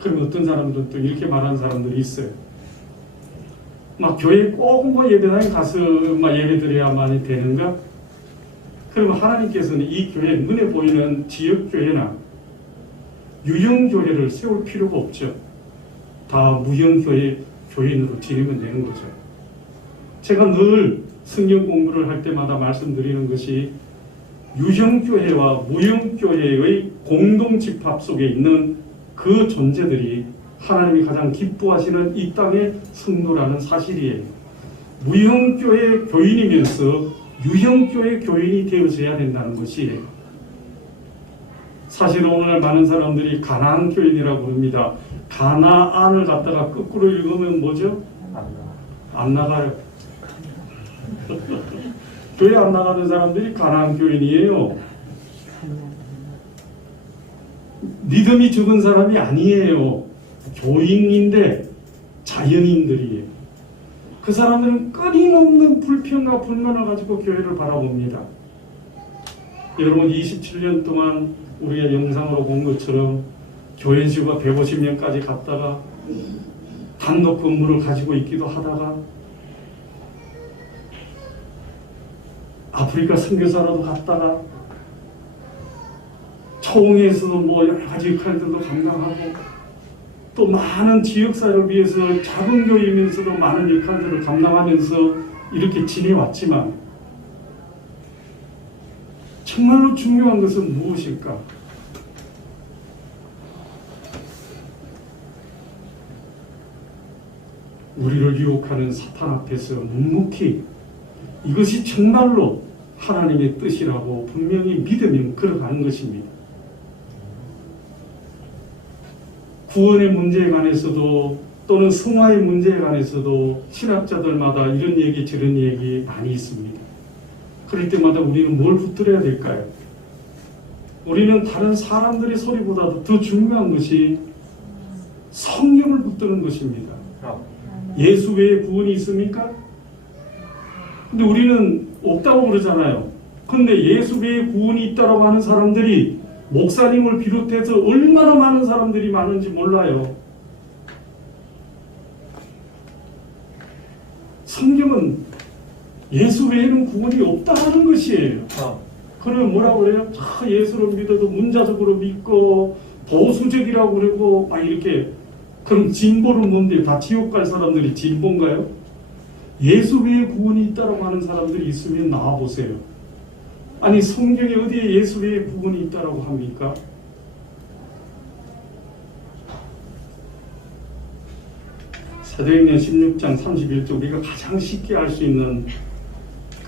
그럼 어떤 사람들은 또 이렇게 말하는 사람들이 있어요. 막 교회 꼭 뭐 예배당에 가서 막 예배 드려야만이 되는가? 그러면 하나님께서는 이 교회 눈에 보이는 지역교회나 유형교회를 세울 필요가 없죠. 다 무형교회인으로 지내면 되는 거죠. 제가 늘 성경 공부를 할 때마다 말씀드리는 것이 유형교회와 무형교회의 공동집합 속에 있는 그 존재들이 하나님이 가장 기뻐하시는 이 땅의 성도라는 사실이에요. 무형교회 교인이면서 유형교회 교인이 되어져야 된다는 것이에요. 사실 오늘 많은 사람들이 가나안 교인이라고 부릅니다. 가나안을 갖다가 거꾸로 읽으면 뭐죠? 안 나가요. 교회 안 나가는 사람들이 가나안 교인이에요. 믿음이 죽은 사람이 아니에요. 교인인데 자연인들이에요. 그 사람들은 끊임없는 불평과 불만을 가지고 교회를 바라봅니다. 여러분 27년 동안 우리가 영상으로 본 것처럼 교회 수가 150명까지 갔다가 단독 건물을 가지고 있기도 하다가 아프리카 선교사로도 갔다가 초홍에서도 뭐 여러 가지 역할들도 감당하고 또 많은 지역사회를 위해서 작은 교회이면서도 많은 역할들을 감당하면서 이렇게 지내왔지만 정말로 중요한 것은 무엇일까? 우리를 유혹하는 사탄 앞에서 묵묵히 이것이 정말로 하나님의 뜻이라고 분명히 믿으면 걸어가는 것입니다. 구원의 문제에 관해서도 또는 성화의 문제에 관해서도 신학자들마다 이런 얘기 저런 얘기 많이 있습니다. 그럴 때마다 우리는 뭘 붙들어야 될까요? 우리는 다른 사람들의 소리보다도 더 중요한 것이 성령을 붙드는 것입니다. 예수 외에 구원이 있습니까? 근데 우리는 없다고 그러잖아요. 근데 예수 외에 구원이 있다고 하는 사람들이 목사님을 비롯해서 얼마나 많은 사람들이 많은지 몰라요. 성경은 예수 외에는 구원이 없다는 것이에요. 그러면 뭐라고 그래요? 예수를 믿어도 문자적으로 믿고 보수적이라고 그러고 막 이렇게. 그럼 진보는 뭔데? 다 지옥 갈 사람들이 진보인가요? 예수 외에 구원이 있다고 하는 사람들이 있으면 나와보세요. 아니 성경에 어디에 예수 외에 구원이 있다고 합니까? 사도행전 16장 31절 우리가 가장 쉽게 알 수 있는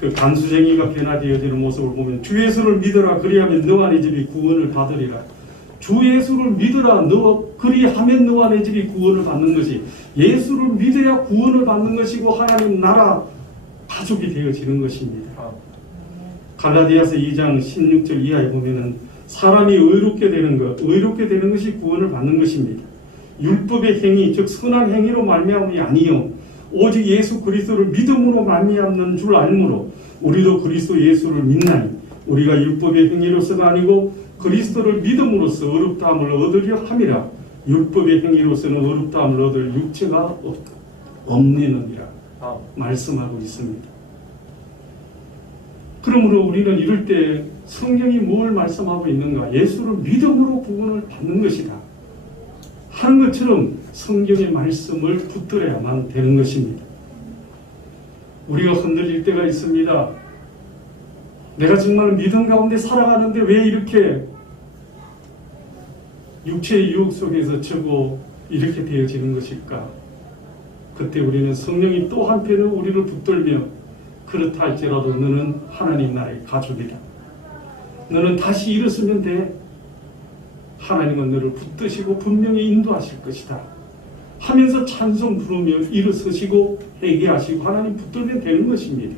그 간수쟁이가 변화되어지는 모습을 보면 주 예수를 믿어라 그리하면 너와 네 집이 구원을 받으리라. 주 예수를 믿어라 그리하면 너와 내 집이 구원을 받는 것이 예수를 믿어야 구원을 받는 것이고 하나님 나라 가족이 되어지는 것입니다. 갈라디아서 2장 16절 이하에 보면은 사람이 의롭게 되는 것이 구원을 받는 것입니다. 율법의 행위 즉 선한 행위로 말미암음이 아니요 오직 예수 그리스도를 믿음으로 말미암는 줄 알므로 우리도 그리스도 예수를 믿나니 우리가 율법의 행위로서가 아니고 그리스도를 믿음으로써 의롭다함을 얻으려 함이라. 율법의 행위로서는 의롭다함을 얻을 육체가 없느니라 말씀하고 있습니다. 그러므로 우리는 이럴 때 성경이 뭘 말씀하고 있는가? 예수를 믿음으로 구원을 받는 것이다 하는 것처럼 성경의 말씀을 붙들어야만 되는 것입니다. 우리가 흔들릴 때가 있습니다. 내가 정말 믿음 가운데 살아가는데 왜 이렇게 육체의 유혹 속에서 저고 이렇게 되어지는 것일까? 그때 우리는 성령이 또 한편으로 우리를 붙들며 그렇다 할지라도 너는 하나님 나라의 가족이다. 너는 다시 일어서면 돼. 하나님은 너를 붙드시고 분명히 인도하실 것이다 하면서 찬송 부르며 일어서시고 회개하시고 하나님 붙들면 되는 것입니다.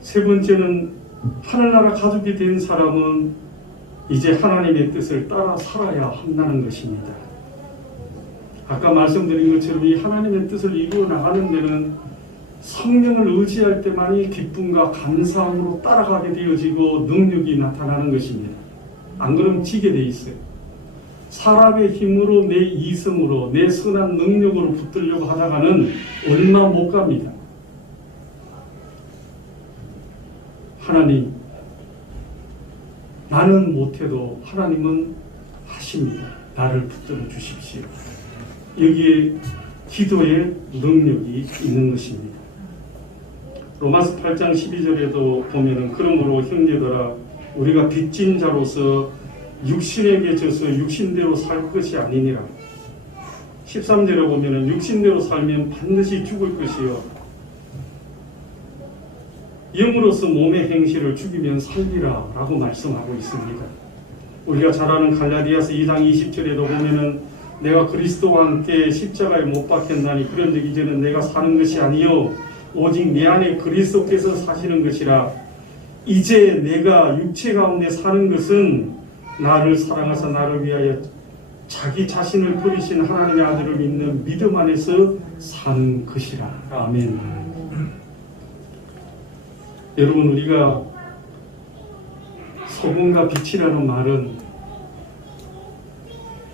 세 번째는 하늘나라 가족이 된 사람은 이제 하나님의 뜻을 따라 살아야 한다는 것입니다. 아까 말씀드린 것처럼 이 하나님의 뜻을 이루어 나가는 데는 성령을 의지할 때만이 기쁨과 감사함으로 따라가게 되어지고 능력이 나타나는 것입니다. 안 그러면 지게 돼 있어요. 사람의 힘으로 내 이성으로 내 선한 능력으로 붙들려고 하다가는 얼마 못 갑니다. 하나님, 나는 못해도 하나님은 하십니다. 나를 붙들어 주십시오. 여기에 기도의 능력이 있는 것입니다. 로마서 8장 12절에도 보면은 그러므로 형제들아 우리가 빚진 자로서 육신에게 져서 육신대로 살 것이 아니니라. 13절에 보면은 육신대로 살면 반드시 죽을 것이요 영으로서 몸의 행실을 죽이면 살리라 라고 말씀하고 있습니다. 우리가 잘 아는 갈라디아서 2장 20절에도 보면은 내가 그리스도와 함께 십자가에 못 박혔나니 그런즉 이제는 내가 사는 것이 아니요 오직 내 안에 그리스도께서 사시는 것이라. 이제 내가 육체 가운데 사는 것은 나를 사랑하사 나를 위하여 자기 자신을 버리신 하나님의 아들을 믿는 믿음 안에서 사는 것이라. 아멘. 여러분, 우리가 소금과 빛이라는 말은,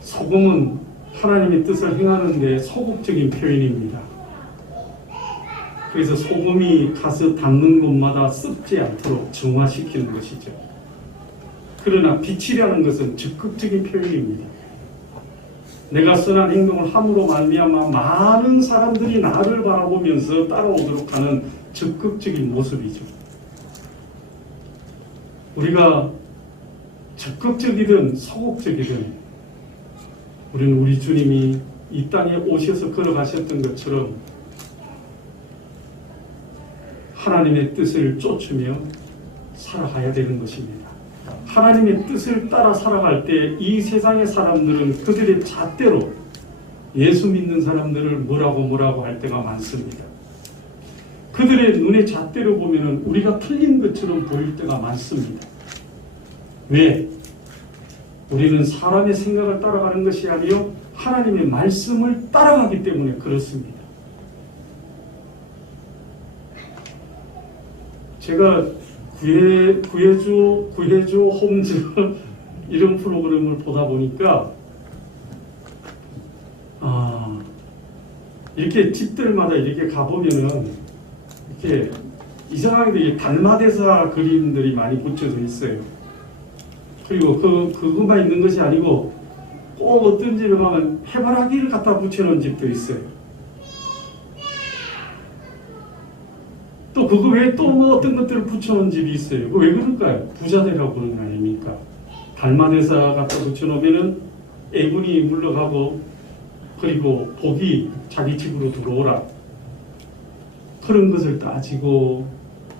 소금은 하나님의 뜻을 행하는 데 소극적인 표현입니다. 그래서 소금이 가서 닿는 곳마다 썩지 않도록 정화시키는 것이죠. 그러나 빛이라는 것은 적극적인 표현입니다. 내가 선한 행동을 함으로 말미암아 많은 사람들이 나를 바라보면서 따라오도록 하는 적극적인 모습이죠. 우리가 적극적이든 소극적이든 우리는 우리 주님이 이 땅에 오셔서 걸어가셨던 것처럼 하나님의 뜻을 쫓으며 살아가야 되는 것입니다. 하나님의 뜻을 따라 살아갈 때 이 세상의 사람들은 그들의 잣대로 예수 믿는 사람들을 뭐라고 할 때가 많습니다. 그들의 눈의 잣대로 보면은 우리가 틀린 것처럼 보일 때가 많습니다. 왜? 우리는 사람의 생각을 따라가는 것이 아니요 하나님의 말씀을 따라가기 때문에 그렇습니다. 제가 구해줘 홈즈 이런 프로그램을 보다 보니까 이렇게 집들마다 이렇게 가보면은 이렇게 이상하게 달마대사 그림들이 많이 붙여져 있어요. 그리고 그것만 있는 것이 아니고 꼭 어떤 집에 가면 해바라기를 갖다 붙여놓은 집도 있어요. 또 그거 외에 또 뭐 어떤 것들을 붙여놓은 집이 있어요. 왜 그럴까요? 부자들이라고 그러는 거 아닙니까? 달마대사 갖다 붙여놓으면은 애군이 물러가고 그리고 복이 자기 집으로 들어오라. 그런 것을 따지고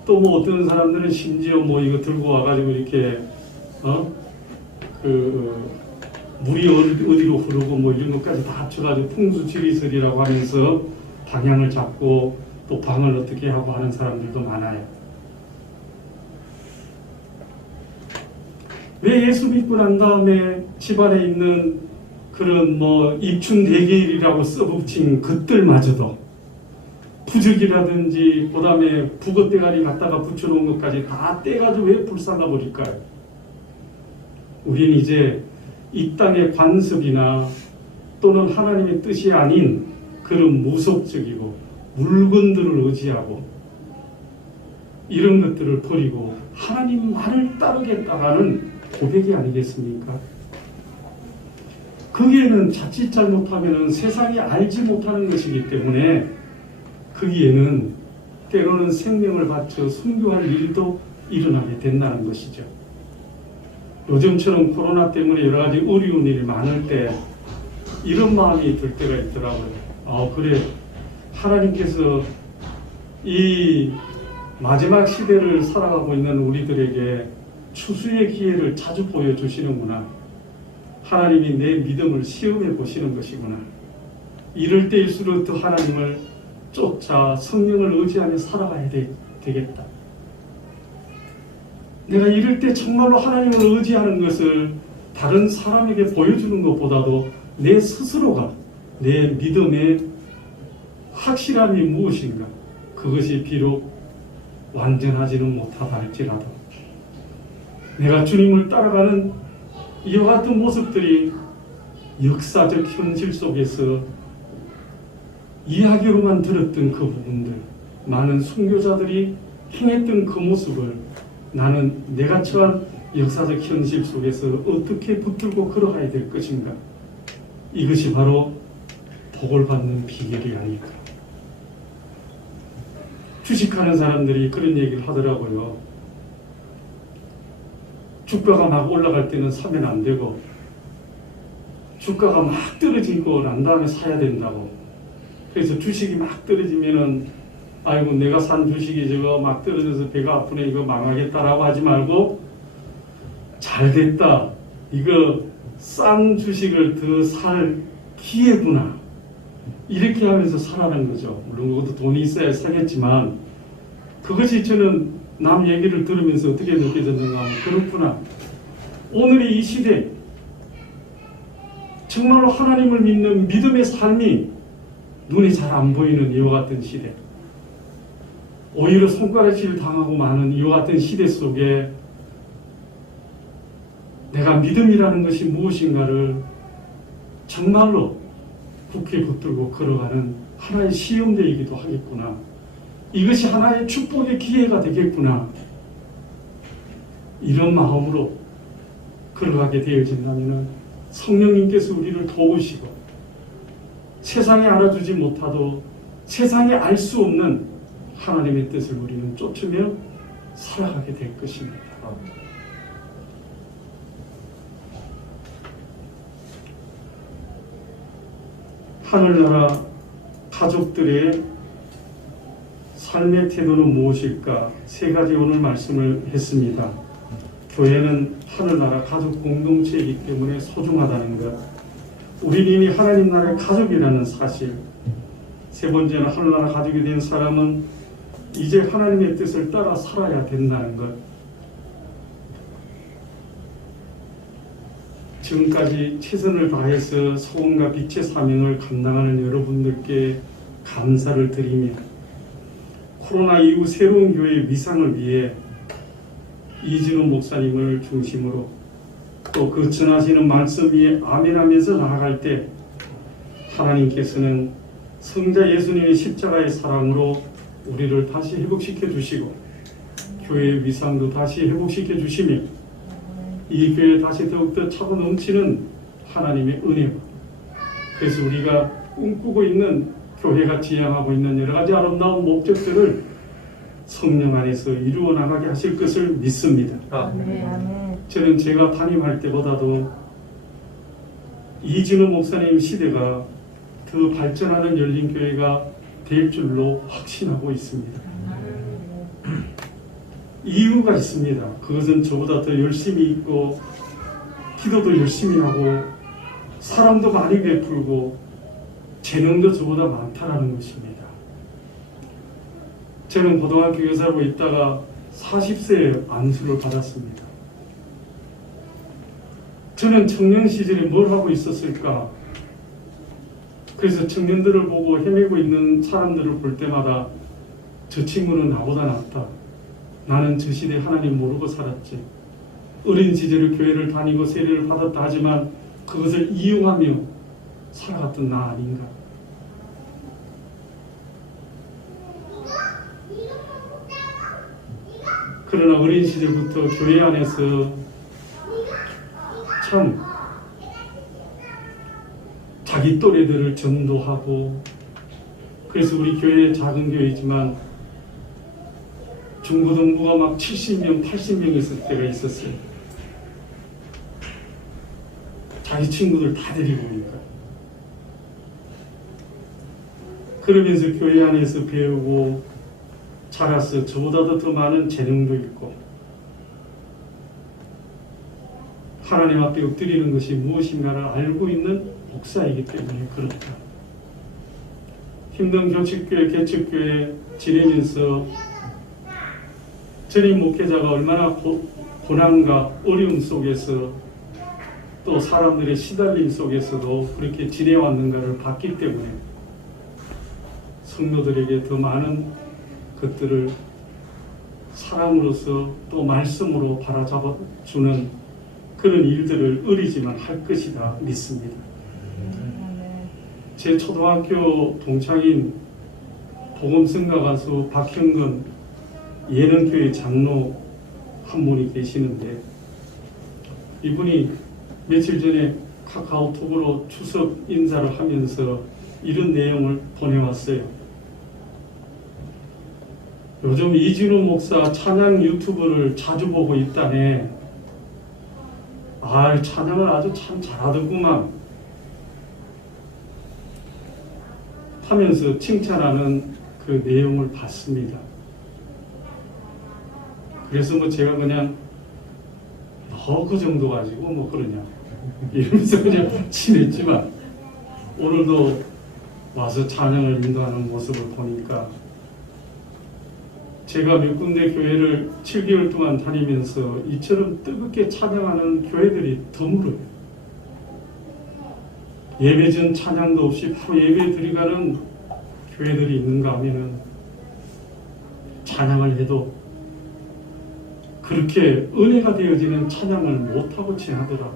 또 뭐 어떤 사람들은 심지어 뭐 이거 들고 와가지고 이렇게 물이 어디로 흐르고 뭐 이런 것까지 다 합쳐가지고 풍수지리설이라고 하면서 방향을 잡고 또 방을 어떻게 하고 하는 사람들도 많아요. 왜 예수 믿고 난 다음에 집안에 있는 그런 뭐 입춘대계일이라고 써붙인 것들마저도 부적이라든지 그 다음에 북어대가리 갖다가 붙여놓은 것까지 다 떼가지고 왜 불살라 버릴까요? 우리는 이제 이 땅의 관습이나 또는 하나님의 뜻이 아닌 그런 무속적이고 물건들을 의지하고 이런 것들을 버리고 하나님 말을 따르겠다라는 고백이 아니겠습니까? 거기에는 자칫 잘못하면 세상이 알지 못하는 것이기 때문에 거기에는 때로는 생명을 바쳐 순교할 일도 일어나게 된다는 것이죠. 요즘처럼 코로나 때문에 여러 가지 어려운 일이 많을 때 이런 마음이 들 때가 있더라고요. 그래, 하나님께서 이 마지막 시대를 살아가고 있는 우리들에게 추수의 기회를 자주 보여주시는구나. 하나님이 내 믿음을 시험해 보시는 것이구나. 이럴 때일수록 더 하나님을 쫓아 성령을 의지하며 살아가야 되겠다. 내가 이럴 때 정말로 하나님을 의지하는 것을 다른 사람에게 보여주는 것보다도 내 스스로가 내 믿음의 확실함이 무엇인가, 그것이 비록 완전하지는 못하다 할지라도 내가 주님을 따라가는 이와 같은 모습들이 역사적 현실 속에서 이야기로만 들었던 그 부분들, 많은 순교자들이 행했던 그 모습을 나는 내가 처한 역사적 현실 속에서 어떻게 붙들고 걸어가야 될 것인가, 이것이 바로 복을 받는 비결이 아닐까. 주식하는 사람들이 그런 얘기를 하더라고요. 주가가 막 올라갈 때는 사면 안 되고 주가가 막 떨어지고 난 다음에 사야 된다고. 그래서 주식이 막 떨어지면은 아이고 내가 산 주식이 저거 막 떨어져서 배가 아프네, 이거 망하겠다라고 하지 말고 잘 됐다, 이거 싼 주식을 더 살 기회구나, 이렇게 하면서 살아가는 거죠. 물론 그것도 돈이 있어야 사겠지만, 그것이 저는 남 얘기를 들으면서 어떻게 느껴졌는가 하면, 그렇구나, 오늘의 이 시대 정말로 하나님을 믿는 믿음의 삶이 눈에 잘 안 보이는 이와 같은 시대, 오히려 손가락질 당하고 많은 이와 같은 시대 속에 내가 믿음이라는 것이 무엇인가를 정말로 굳게 붙들고 걸어가는 하나의 시험대이기도 하겠구나, 이것이 하나의 축복의 기회가 되겠구나, 이런 마음으로 걸어가게 되어진다면 성령님께서 우리를 도우시고 세상에 알아주지 못하도 세상에 알 수 없는 하나님의 뜻을 우리는 쫓으며 살아가게 될 것입니다. 하늘나라 가족들의 삶의 태도는 무엇일까? 세 가지 오늘 말씀을 했습니다. 교회는 하늘나라 가족 공동체이기 때문에 소중하다는 것, 우리는 이미 하나님 나라의 가족이라는 사실, 세 번째는 하늘나라 가족이 된 사람은 이제 하나님의 뜻을 따라 살아야 된다는 것, 지금까지 최선을 다해서 소금과 빛의 사명을 감당하는 여러분들께 감사를 드리며, 코로나 이후 새로운 교회의 위상을 위해 이진우 목사님을 중심으로 또 그 전하시는 말씀 위에 아멘하면서 나아갈 때 하나님께서는 성자 예수님의 십자가의 사랑으로 우리를 다시 회복시켜 주시고 교회의 위상도 다시 회복시켜 주시며 이 교회에 다시 더욱더 차고 넘치는 하나님의 은혜와, 그래서 우리가 꿈꾸고 있는 교회가 지향하고 있는 여러 가지 아름다운 목적들을 성령 안에서 이루어 나가게 하실 것을 믿습니다. 저는 제가 담임할 때보다도 이진우 목사님 시대가 더 발전하는 열린 교회가 될 줄로 확신하고 있습니다. 이유가 있습니다. 그것은 저보다 더 열심히 있고 기도도 열심히 하고 사람도 많이 베풀고 재능도 저보다 많다라는 것입니다. 저는 고등학교 교사로 있다가 40세에 안수를 받았습니다. 저는 청년 시절에 뭘 하고 있었을까? 그래서 청년들을 보고 헤매고 있는 사람들을 볼 때마다 저 친구는 나보다 낫다. 나는 저 시대 하나님 모르고 살았지. 어린 시절에 교회를 다니고 세례를 받았다 하지만 그것을 이용하며 살아갔던 나 아닌가. 그러나 어린 시절부터 교회 안에서 참 자기 또래들을 전도하고, 그래서 우리 교회 작은 교회이지만 중고등부가 막 70명, 80명 있을 때가 있었어요. 자기 친구들 다 데리고 오니까. 그러면서 교회 안에서 배우고 자라서 저보다도 더 많은 재능도 있고, 하나님 앞에 엎드리는 것이 무엇인가를 알고 있는 목사이기 때문에 그렇다. 힘든 교칙교회, 개척교회 지내면서 전임 목회자가 얼마나 고난과 어려움 속에서 또 사람들의 시달림 속에서도 그렇게 지내왔는가를 봤기 때문에 성도들에게 더 많은 것들을 사랑으로서 또 말씀으로 바라잡아주는 그런 일들을 어리지만 할 것이다 믿습니다. 제 초등학교 동창인 복음성가 가수 박형근 예능교회 장로 한 분이 계시는데, 이분이 며칠 전에 카카오톡으로 추석 인사를 하면서 이런 내용을 보내왔어요. 요즘 이진우 목사 찬양 유튜브를 자주 보고 있다네. 아, 찬양을 아주 참 잘하더구만 하면서 칭찬하는 그 내용을 봤습니다. 그래서 뭐 제가 그냥 너 그 정도 가지고 뭐 그러냐 이러면서 그냥 지냈지만, 오늘도 와서 찬양을 인도하는 모습을 보니까 제가 몇 군데 교회를 7개월 동안 다니면서 이처럼 뜨겁게 찬양하는 교회들이 드물어요. 예배 전 찬양도 없이 바로 예배 드리가는 교회들이 있는가 하면은, 찬양을 해도 그렇게 은혜가 되어지는 찬양을 못하고 지나더라.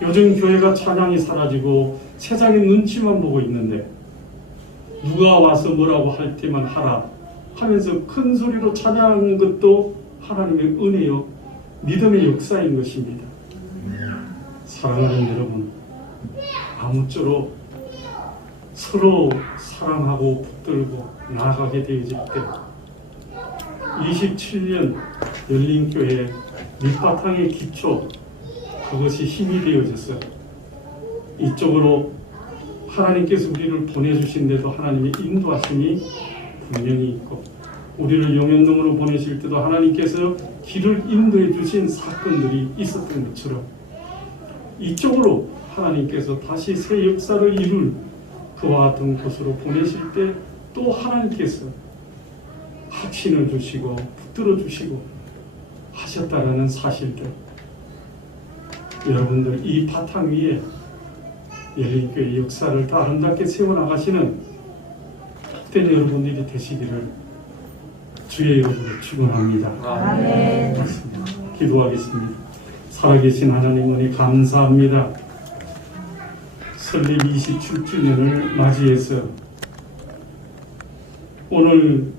요즘 교회가 찬양이 사라지고 세상의 눈치만 보고 있는데, 누가 와서 뭐라고 할 때만 하라 하면서 큰 소리로 찬양하는 것도 하나님의 은혜요 믿음의 역사인 것입니다. 사랑하는 여러분, 아무쪼록 서로 사랑하고 붙들고 나아가게 되어질 때 27년 열린교회 밑바탕의 기초, 그것이 힘이 되어져서 이쪽으로 하나님께서 우리를 보내주신데도 하나님의 인도하심이 분명히 있고, 우리를 용현동으로 보내실 때도 하나님께서 길을 인도해 주신 사건들이 있었던 것처럼 이쪽으로 하나님께서 다시 새 역사를 이룰 그와 같은 곳으로 보내실 때 또 하나님께서 확신을 주시고 붙들어 주시고 하셨다라는 사실들, 여러분들 이 바탕 위에 열린교회 역사를 다 아름답게 세워나가시는 그때 여러분들이 되시기를 주의 이름으로 축원합니다. 아멘. 기도하겠습니다. 살아계신 하나님 은혜 감사합니다. 설립 27주년을 맞이해서 오늘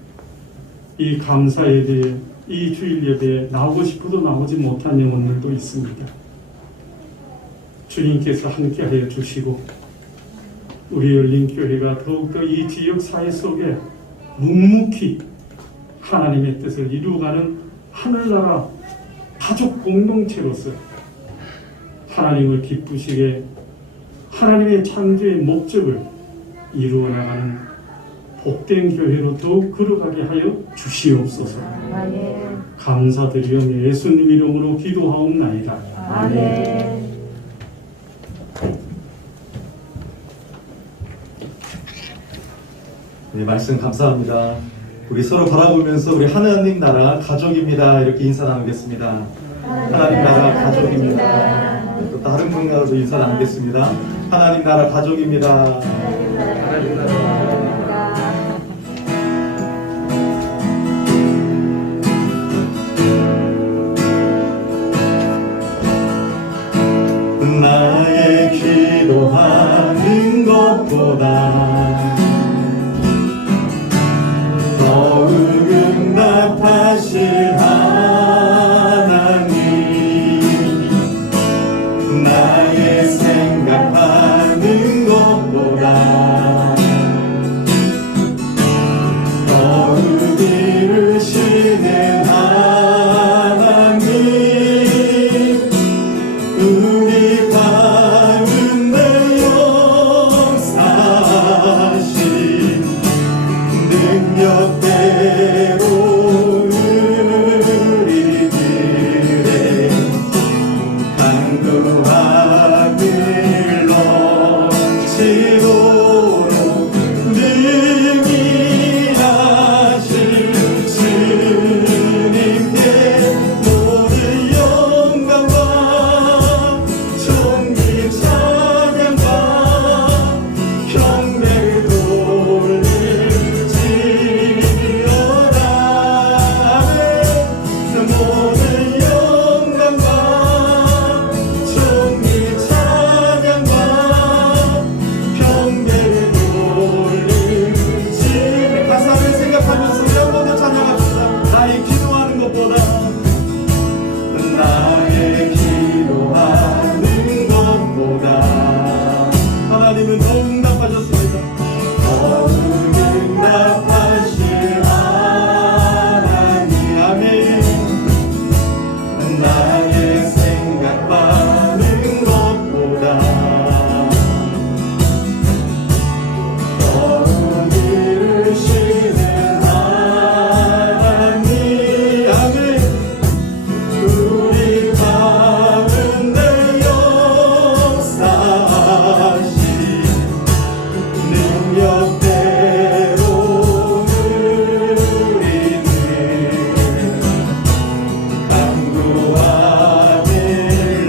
이 감사 예배에, 이 주일 예배에 나오고 싶어도 나오지 못한 영혼들도 있습니다. 주님께서 함께하여 주시고 우리 열린교회가 더욱더 이 지역 사회 속에 묵묵히 하나님의 뜻을 이루어가는 하늘나라 가족 공동체로서 하나님을 기쁘시게 하나님의 창조의 목적을 이루어 나가는 복된 교회로 더욱 걸어가게 하여 주시옵소서. 아멘. 감사드리며 예수님 이름으로 기도하옵나이다. 아멘. 네, 말씀 감사합니다. 우리 서로 바라보면서 우리 하나님 나라 가족입니다 이렇게 인사 나누겠습니다. 하나님 나라 가족입니다. 또 다른 분과도 인사 나누겠습니다. 하나님 나라 가족입니다. 하나님 나라 가족입니다. 나의 기도하는 것보다 더욱 응답하시 하늘 넘치도록 능히 하실 주님께 모든 영광과 존귀 찬양과 경배를 돌릴지어다. 모든 영광과 존귀 찬양과 경배를 돌릴지. 가사를 생각하면서 우리 한 번 더 찬양합시다. 나의 기도하는 것보다 하나님은 더 응답하셨습니다. 더 응답하실 하나님. 아멘. 나의 생각하는 것보다 더 이루시는 하나님. 아멘. 우리 가운데 역사하신 능력대로 우리는 강구하길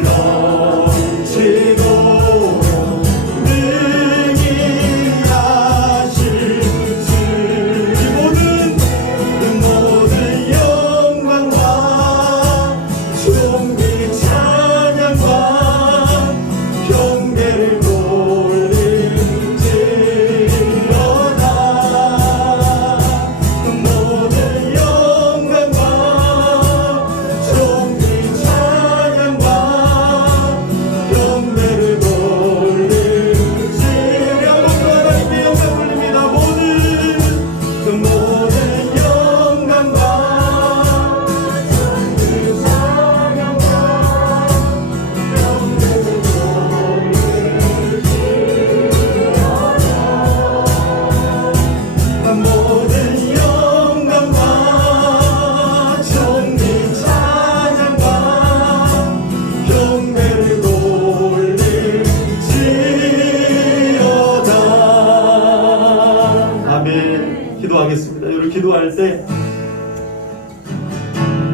넘치도록 능히 하실 주. 모든 영광과 존귀 찬양과 경배를 돌릴지어다. 모든 영광과 존귀 찬양과 경배를 돌릴지. 우리 한번 더 하나님께 영광 돌립니다. 모든 영광과 모든 영광과 존귀 찬양과 경배를 돌릴지어다. 아멘. 기도하겠습니다. 여러분 기도할 때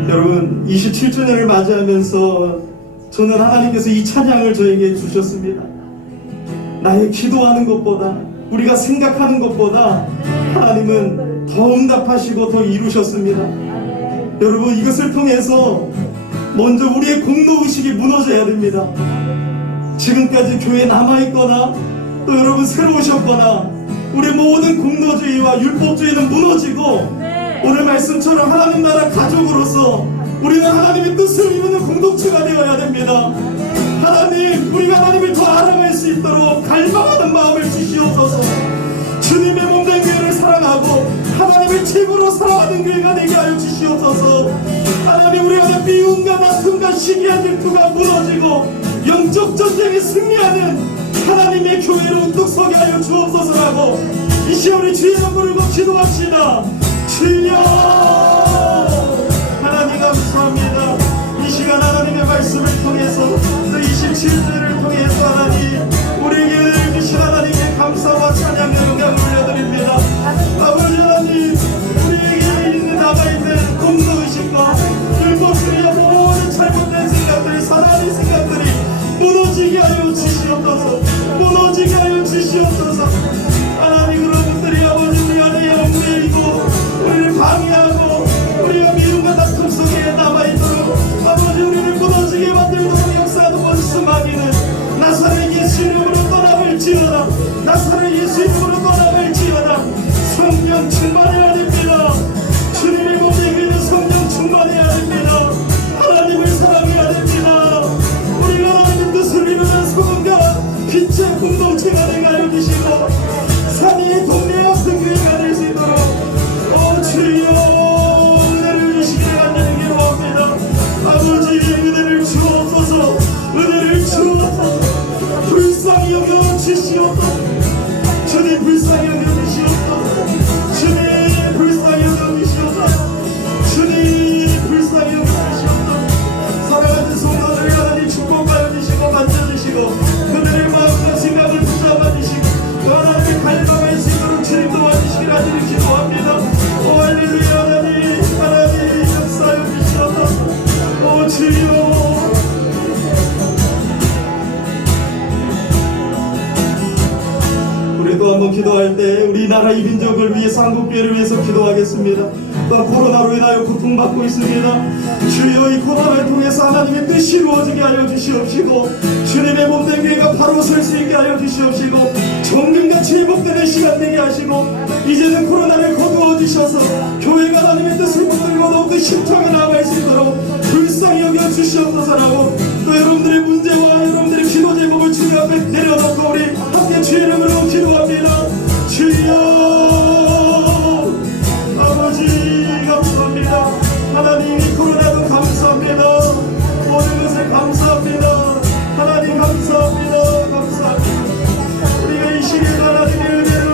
여러분 27주년을 맞이하면서 저는 하나님께서 이 찬양을 저에게 주셨습니다. 나의 기도하는 것보다 우리가 생각하는 것보다 하나님은 더 응답하시고 더 이루셨습니다. 여러분 이것을 통해서 먼저 우리의 공로의식이 무너져야 됩니다. 지금까지 교회에 남아있거나 또 여러분 새로 오셨거나 우리 모든 공로주의와 율법주의는 무너지고 오늘 말씀처럼 하나님 나라 가족으로서 우리는 하나님의 뜻을 이루는 공동체가 되어야 됩니다. 하나님, 우리가 하나님을 더 알아갈 수 있도록 갈망하는 마음을 주시옵소서. 주님의 몸된 교회를 사랑하고 하나님을 최고로 사랑하는 교회가 되게 하여 주시옵소서. 하나님, 우리 안에 미움과 다툼과 시기한 질투가 무너지고 영적 전쟁에 승리하는 하나님의 교회로 우뚝 서게 하여 주옵소서라고 이 시간 우리 주의 이름 부르고 기도합시다. 주여 하나님 감사합니다. 이 시간 하나님의 말씀을 통해서 또 27주를 통해서 하나님 우리에게 은혜를 주신 하나님께 감사와 찬양의 영광을 올려드립니다. 아버지 하나님, 우리에게 있는 남아있는 공로의식과 율법주의와 모든 잘못된 생각들이 사나운 생각들이 무너지게 하여 주시옵소서. 무너지게 하여 주시옵소서. 하나님, 그런 것들이 아버지 우리 안에 얽매이고 우리를 방해하고 우리가 미움과 다툼 속에 남아있도록 아버지 우리를 무너지게 만들도록 역사하는 원수 마귀는 나사렛 예수 이름으로 떠나갈지어다. 나사렛 예수 이름으로 떠나갈지어다. 성령 충만해야 됩니다. 주님의 몸에 있는 성령 충만해야 됩니다. 하나님을 사랑해야 됩니다. 우리가 하나님의 뜻을 이루는 소금과 빛의 공동체가 되게 하여 주시고 산이 동네 같은 교회가 될 수 있도록 주여 은혜를 주시기를 간절히 기도합니다. 아버지 은혜를 주옵소서. 은혜를 주옵소서. 불쌍히 여겨 주시옵소서. 주님 불쌍히 여겨 주시옵소서. 주님 한번 기도할 때 우리나라 이 민족을 위해서 한국교회를 위해서 기도하겠습니다. 또한 코로나로 인하여 고통받고 있습니다. 주여 이 코로나를 통해서 하나님의 뜻이 이루어지게 하여 주시옵시고 주님의 몸된 교회가 바로 설 수 있게 하여 주시옵시고 정금같이 회복되는 시간 되게 하시고 이제는 코로나를 거두어 주셔서 교회가 하나님의 뜻을 붙들고 더욱더 힘차게 나아갈 수 있도록 불쌍히 여겨 주시옵소서라고 또 여러분들의 문제와 여러분들의 기도 제목을 주님 앞에 내려놓고 우리 함께 주의 이름으로 기도합니다. 주여 아버지 감사합니다. 하나님 이 코로나도 감사합니다. 모든 것을 감사합니다. 하나님 감사합니다. 감사합니다. 우리가 이 시기에 하나님의 은혜를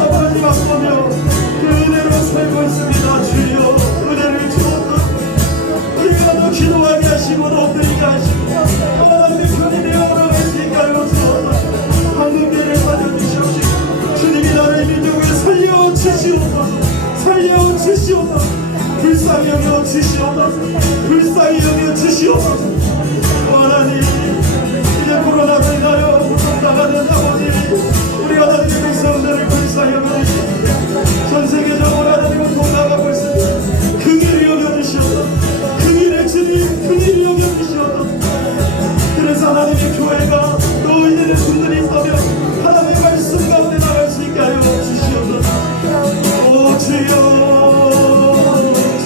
아버지 맛보며 그 은혜로 살고 있습니다. 주여 은혜를 주옵소서. 우리가 더 기도하게 하시고 더 엎드리게 하시고 하나님의 편이 되어 걸어갈 수 있게 하여 주옵소서. 한국교회를 살려주시옵시고 주님이 나를 민족을 살려주시옵소서. 살려주시옵소서. 불쌍히 여겨 주시옵소서. 불쌍히 여겨 주시옵소서. 하나님 이제 코로나로 인하여 고통당하는 아버지 우리 하나님의 백성들을 불쌍히 여겨 주시옵소서. 전 세계적으로 하나님 고통당하고 있습니다. 긍휼히 여겨 주시옵소서. 긍휼의 주님 긍휼히 여겨 주시옵소서. 그래서 하나님의 교회가 또 이제는 분들이 있다면 하나님의 말씀 가운데 나갈 수 있게 하여 주시옵소서. 오 주여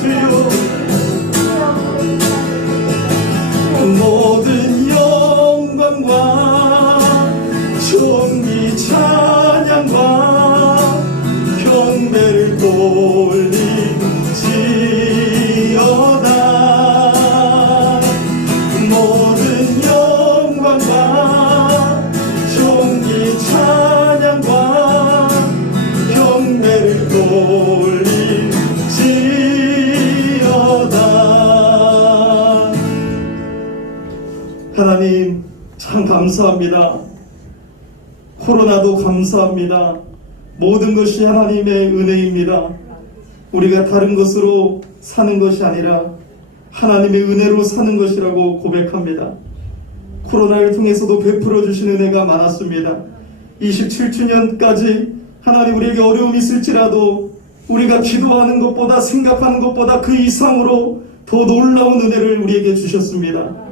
주여 모든 영광과 존귀 찬양과 경배를 돌리지어다. 모든 영광과 존귀 찬양과 경배를 돌리지어다. 하나님 참 감사합니다. 코로나도 감사합니다. 모든 것이 하나님의 은혜입니다. 우리가 다른 것으로 사는 것이 아니라 하나님의 은혜로 사는 것이라고 고백합니다. 코로나를 통해서도 베풀어 주신 은혜가 많았습니다. 27주년까지 하나님 우리에게 어려움이 있을지라도 우리가 기도하는 것보다 생각하는 것보다 그 이상으로 더 놀라운 은혜를 우리에게 주셨습니다.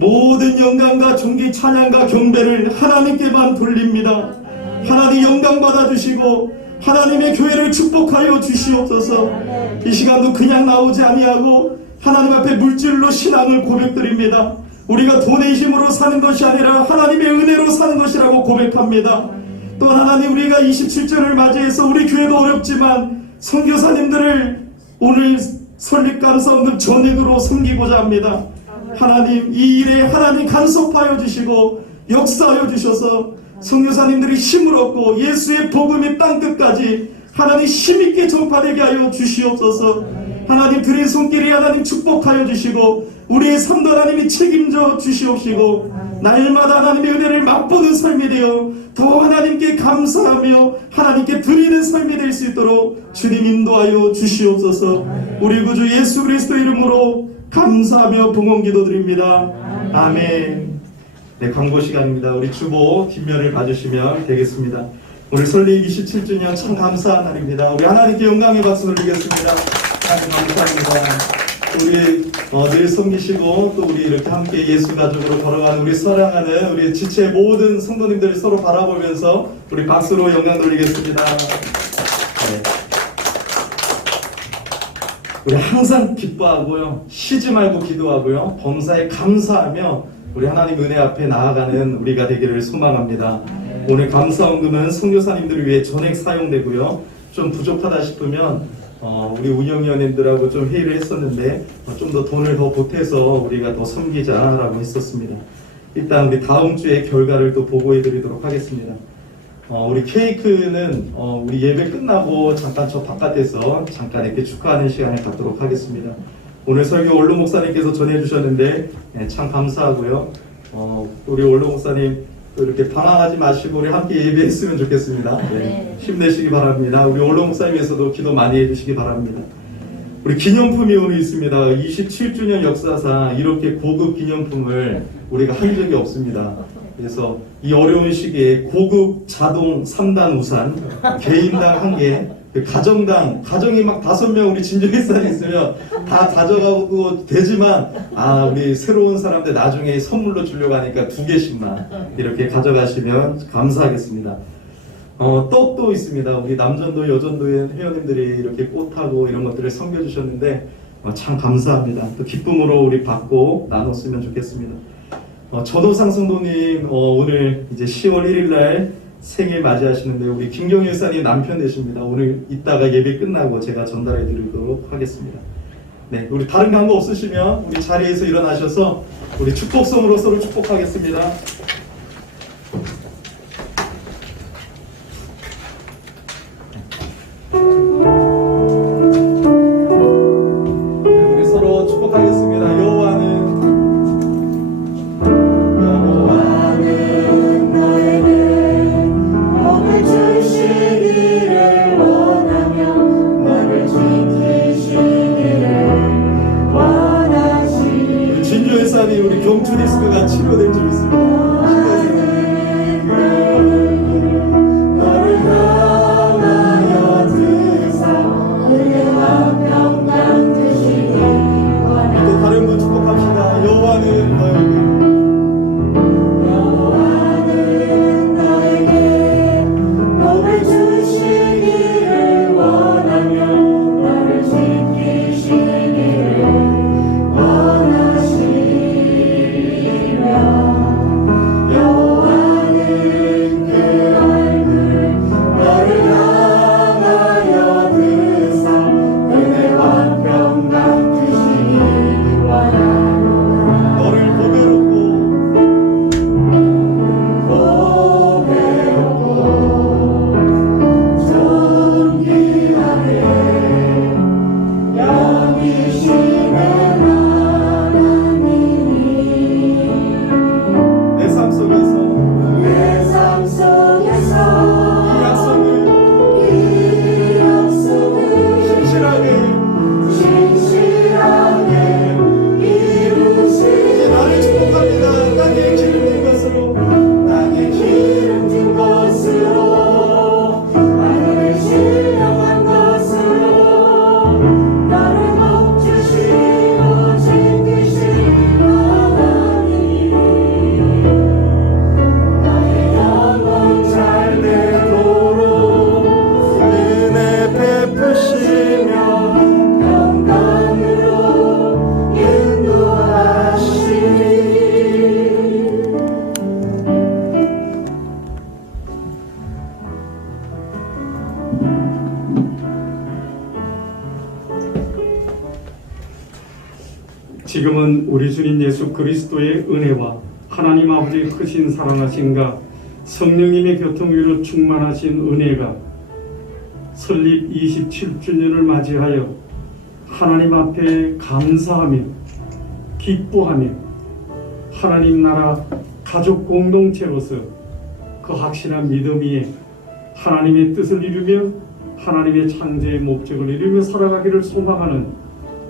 모든 영광과 존귀 찬양과 경배를 하나님께만 돌립니다. 하나님 영광 받아주시고 하나님의 교회를 축복하여 주시옵소서. 이 시간도 그냥 나오지 아니하고 하나님 앞에 물질로 신앙을 고백드립니다. 우리가 돈의 힘으로 사는 것이 아니라 하나님의 은혜로 사는 것이라고 고백합니다. 또 하나님 우리가 27절을 맞이해서 우리 교회도 어렵지만 선교사님들을 오늘 설립 감사 없는 전액으로 섬기고자 합니다. 하나님 이 일에 하나님 간섭하여 주시고 역사하여 주셔서 선교사님들이 힘을 얻고 예수의 복음이 땅끝까지 하나님 힘있게 전파되게 하여 주시옵소서. 하나님 드린 손길이 하나님 축복하여 주시고 우리의 삶도 하나님이 책임져 주시옵시고 날마다 하나님의 은혜를 맛보는 삶이 되어 더 하나님께 감사하며 하나님께 드리는 삶이 될 수 있도록 주님 인도하여 주시옵소서. 우리 구주 예수 그리스도 이름으로 감사하며 봉헌 기도드립니다. 아멘. 네, 광고 시간입니다. 우리 주보 뒷면을 봐주시면 되겠습니다. 오늘 설립 27주년 참 감사한 날입니다. 우리 하나님께 영광의 박수 올리겠습니다. 하나님 감사합니다. 우리 늘 섬기시고 또 우리 이렇게 함께 예수 가족으로 걸어가는 우리 사랑하는 우리 지체 모든 성도님들을 서로 바라보면서 우리 박수로 영광 돌리겠습니다. 네. 우리 항상 기뻐하고요, 쉬지 말고 기도하고요, 범사에 감사하며 우리 하나님 은혜 앞에 나아가는 우리가 되기를 소망합니다. 오늘 감사원금은 선교사님들을 위해 전액 사용되고요. 좀 부족하다 싶으면 우리 운영위원님들하고 좀 회의를 했었는데 좀 더 돈을 더 보태서 우리가 더 섬기자라고 했었습니다. 일단 우리 다음 주에 결과를 또 보고해드리도록 하겠습니다. 우리 케이크는 우리 예배 끝나고 잠깐 저 바깥에서 잠깐 이렇게 축하하는 시간을 갖도록 하겠습니다. 오늘 설교 원로 목사님께서 전해주셨는데 참 감사하고요. 우리 원로 목사님 또 이렇게 방황하지 마시고 우리 함께 예배했으면 좋겠습니다. 네, 힘내시기 바랍니다. 우리 원로 목사님께서도 기도 많이 해주시기 바랍니다. 우리 기념품이 오늘 있습니다. 27주년 역사상 이렇게 고급 기념품을 우리가 한 적이 없습니다. 그래서 이 어려운 시기에 고급 자동 3단 우산, 개인당 1개, 가정이 막 5명 우리 진주일산에 있으면 다 가져가도 되지만, 우리 새로운 사람들 나중에 선물로 주려고 하니까 2개씩만 이렇게 가져가시면 감사하겠습니다. 떡도 있습니다. 우리 남전도 여전도의 회원님들이 이렇게 꽃하고 이런 것들을 섬겨주셨는데 참 감사합니다. 또 기쁨으로 우리 받고 나눴으면 좋겠습니다. 전호상 성도님 오늘 이제 10월 1일날 생일 맞이하시는데 우리 김경일 사님 남편 되십니다. 오늘 이따가 예배 끝나고 제가 전달해 드리도록 하겠습니다. 네, 우리 다른 간거 없으시면 우리 자리에서 일어나셔서 우리 축복성으로 서로 축복하겠습니다. 네, 우리 서로 축복하겠습니다. 여호와는 너에게 복을 주시기를 원하며 너를 지키시기를 원하시니 진주회사니 우리 경추 디스크가 치료될 줄 믿습니다. 너를 향하여 드사 은혜와 평강 주시기 또 원하며 다른 분 축복합시다. 여호와는 너에게 복을 주시기를 원하며 너를 지키시기를 원하시며 여호와는 그 얼굴 너를 향하여 드사 은혜와 평강 주시기 원하노라. 너를 보배롭고 존귀하게 여기시는 하나님이 내 삶 속에서 내 삶 속에서 이 약속을 이 약속을 신실하게 이루시니 이제 나를 축복합니다. 땅에 기름진 것으로 땅에 기름진 것으로 하늘의 신령한 것으로 나를 먹주시고 챙기시는 하나님 나의 영혼 잘 되도록 은혜 베푸시며 평강으로 인도하시니 지금은 우리 주님 예수 그리스도의 은혜와 하나님 아버지의 크신 사랑하심과 성령님의 교통위로 충만하신 은혜가 설립 27주년을 맞이하여 하나님 앞에 감사하며 기뻐하며 하나님 나라 가족 공동체로서 그 확실한 믿음 위에 하나님의 뜻을 이루며 하나님의 창조의 목적을 이루며 살아가기를 소망하는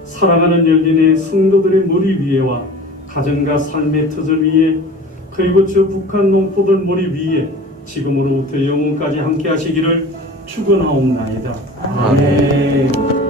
사랑하는 열린의 성도들의 머리 위에와 가정과 삶의 터전 위에 그리고 저 북한 농포들 머리 위에 지금으로부터 영원까지 함께 하시기를 축원하옵나이다. 아멘.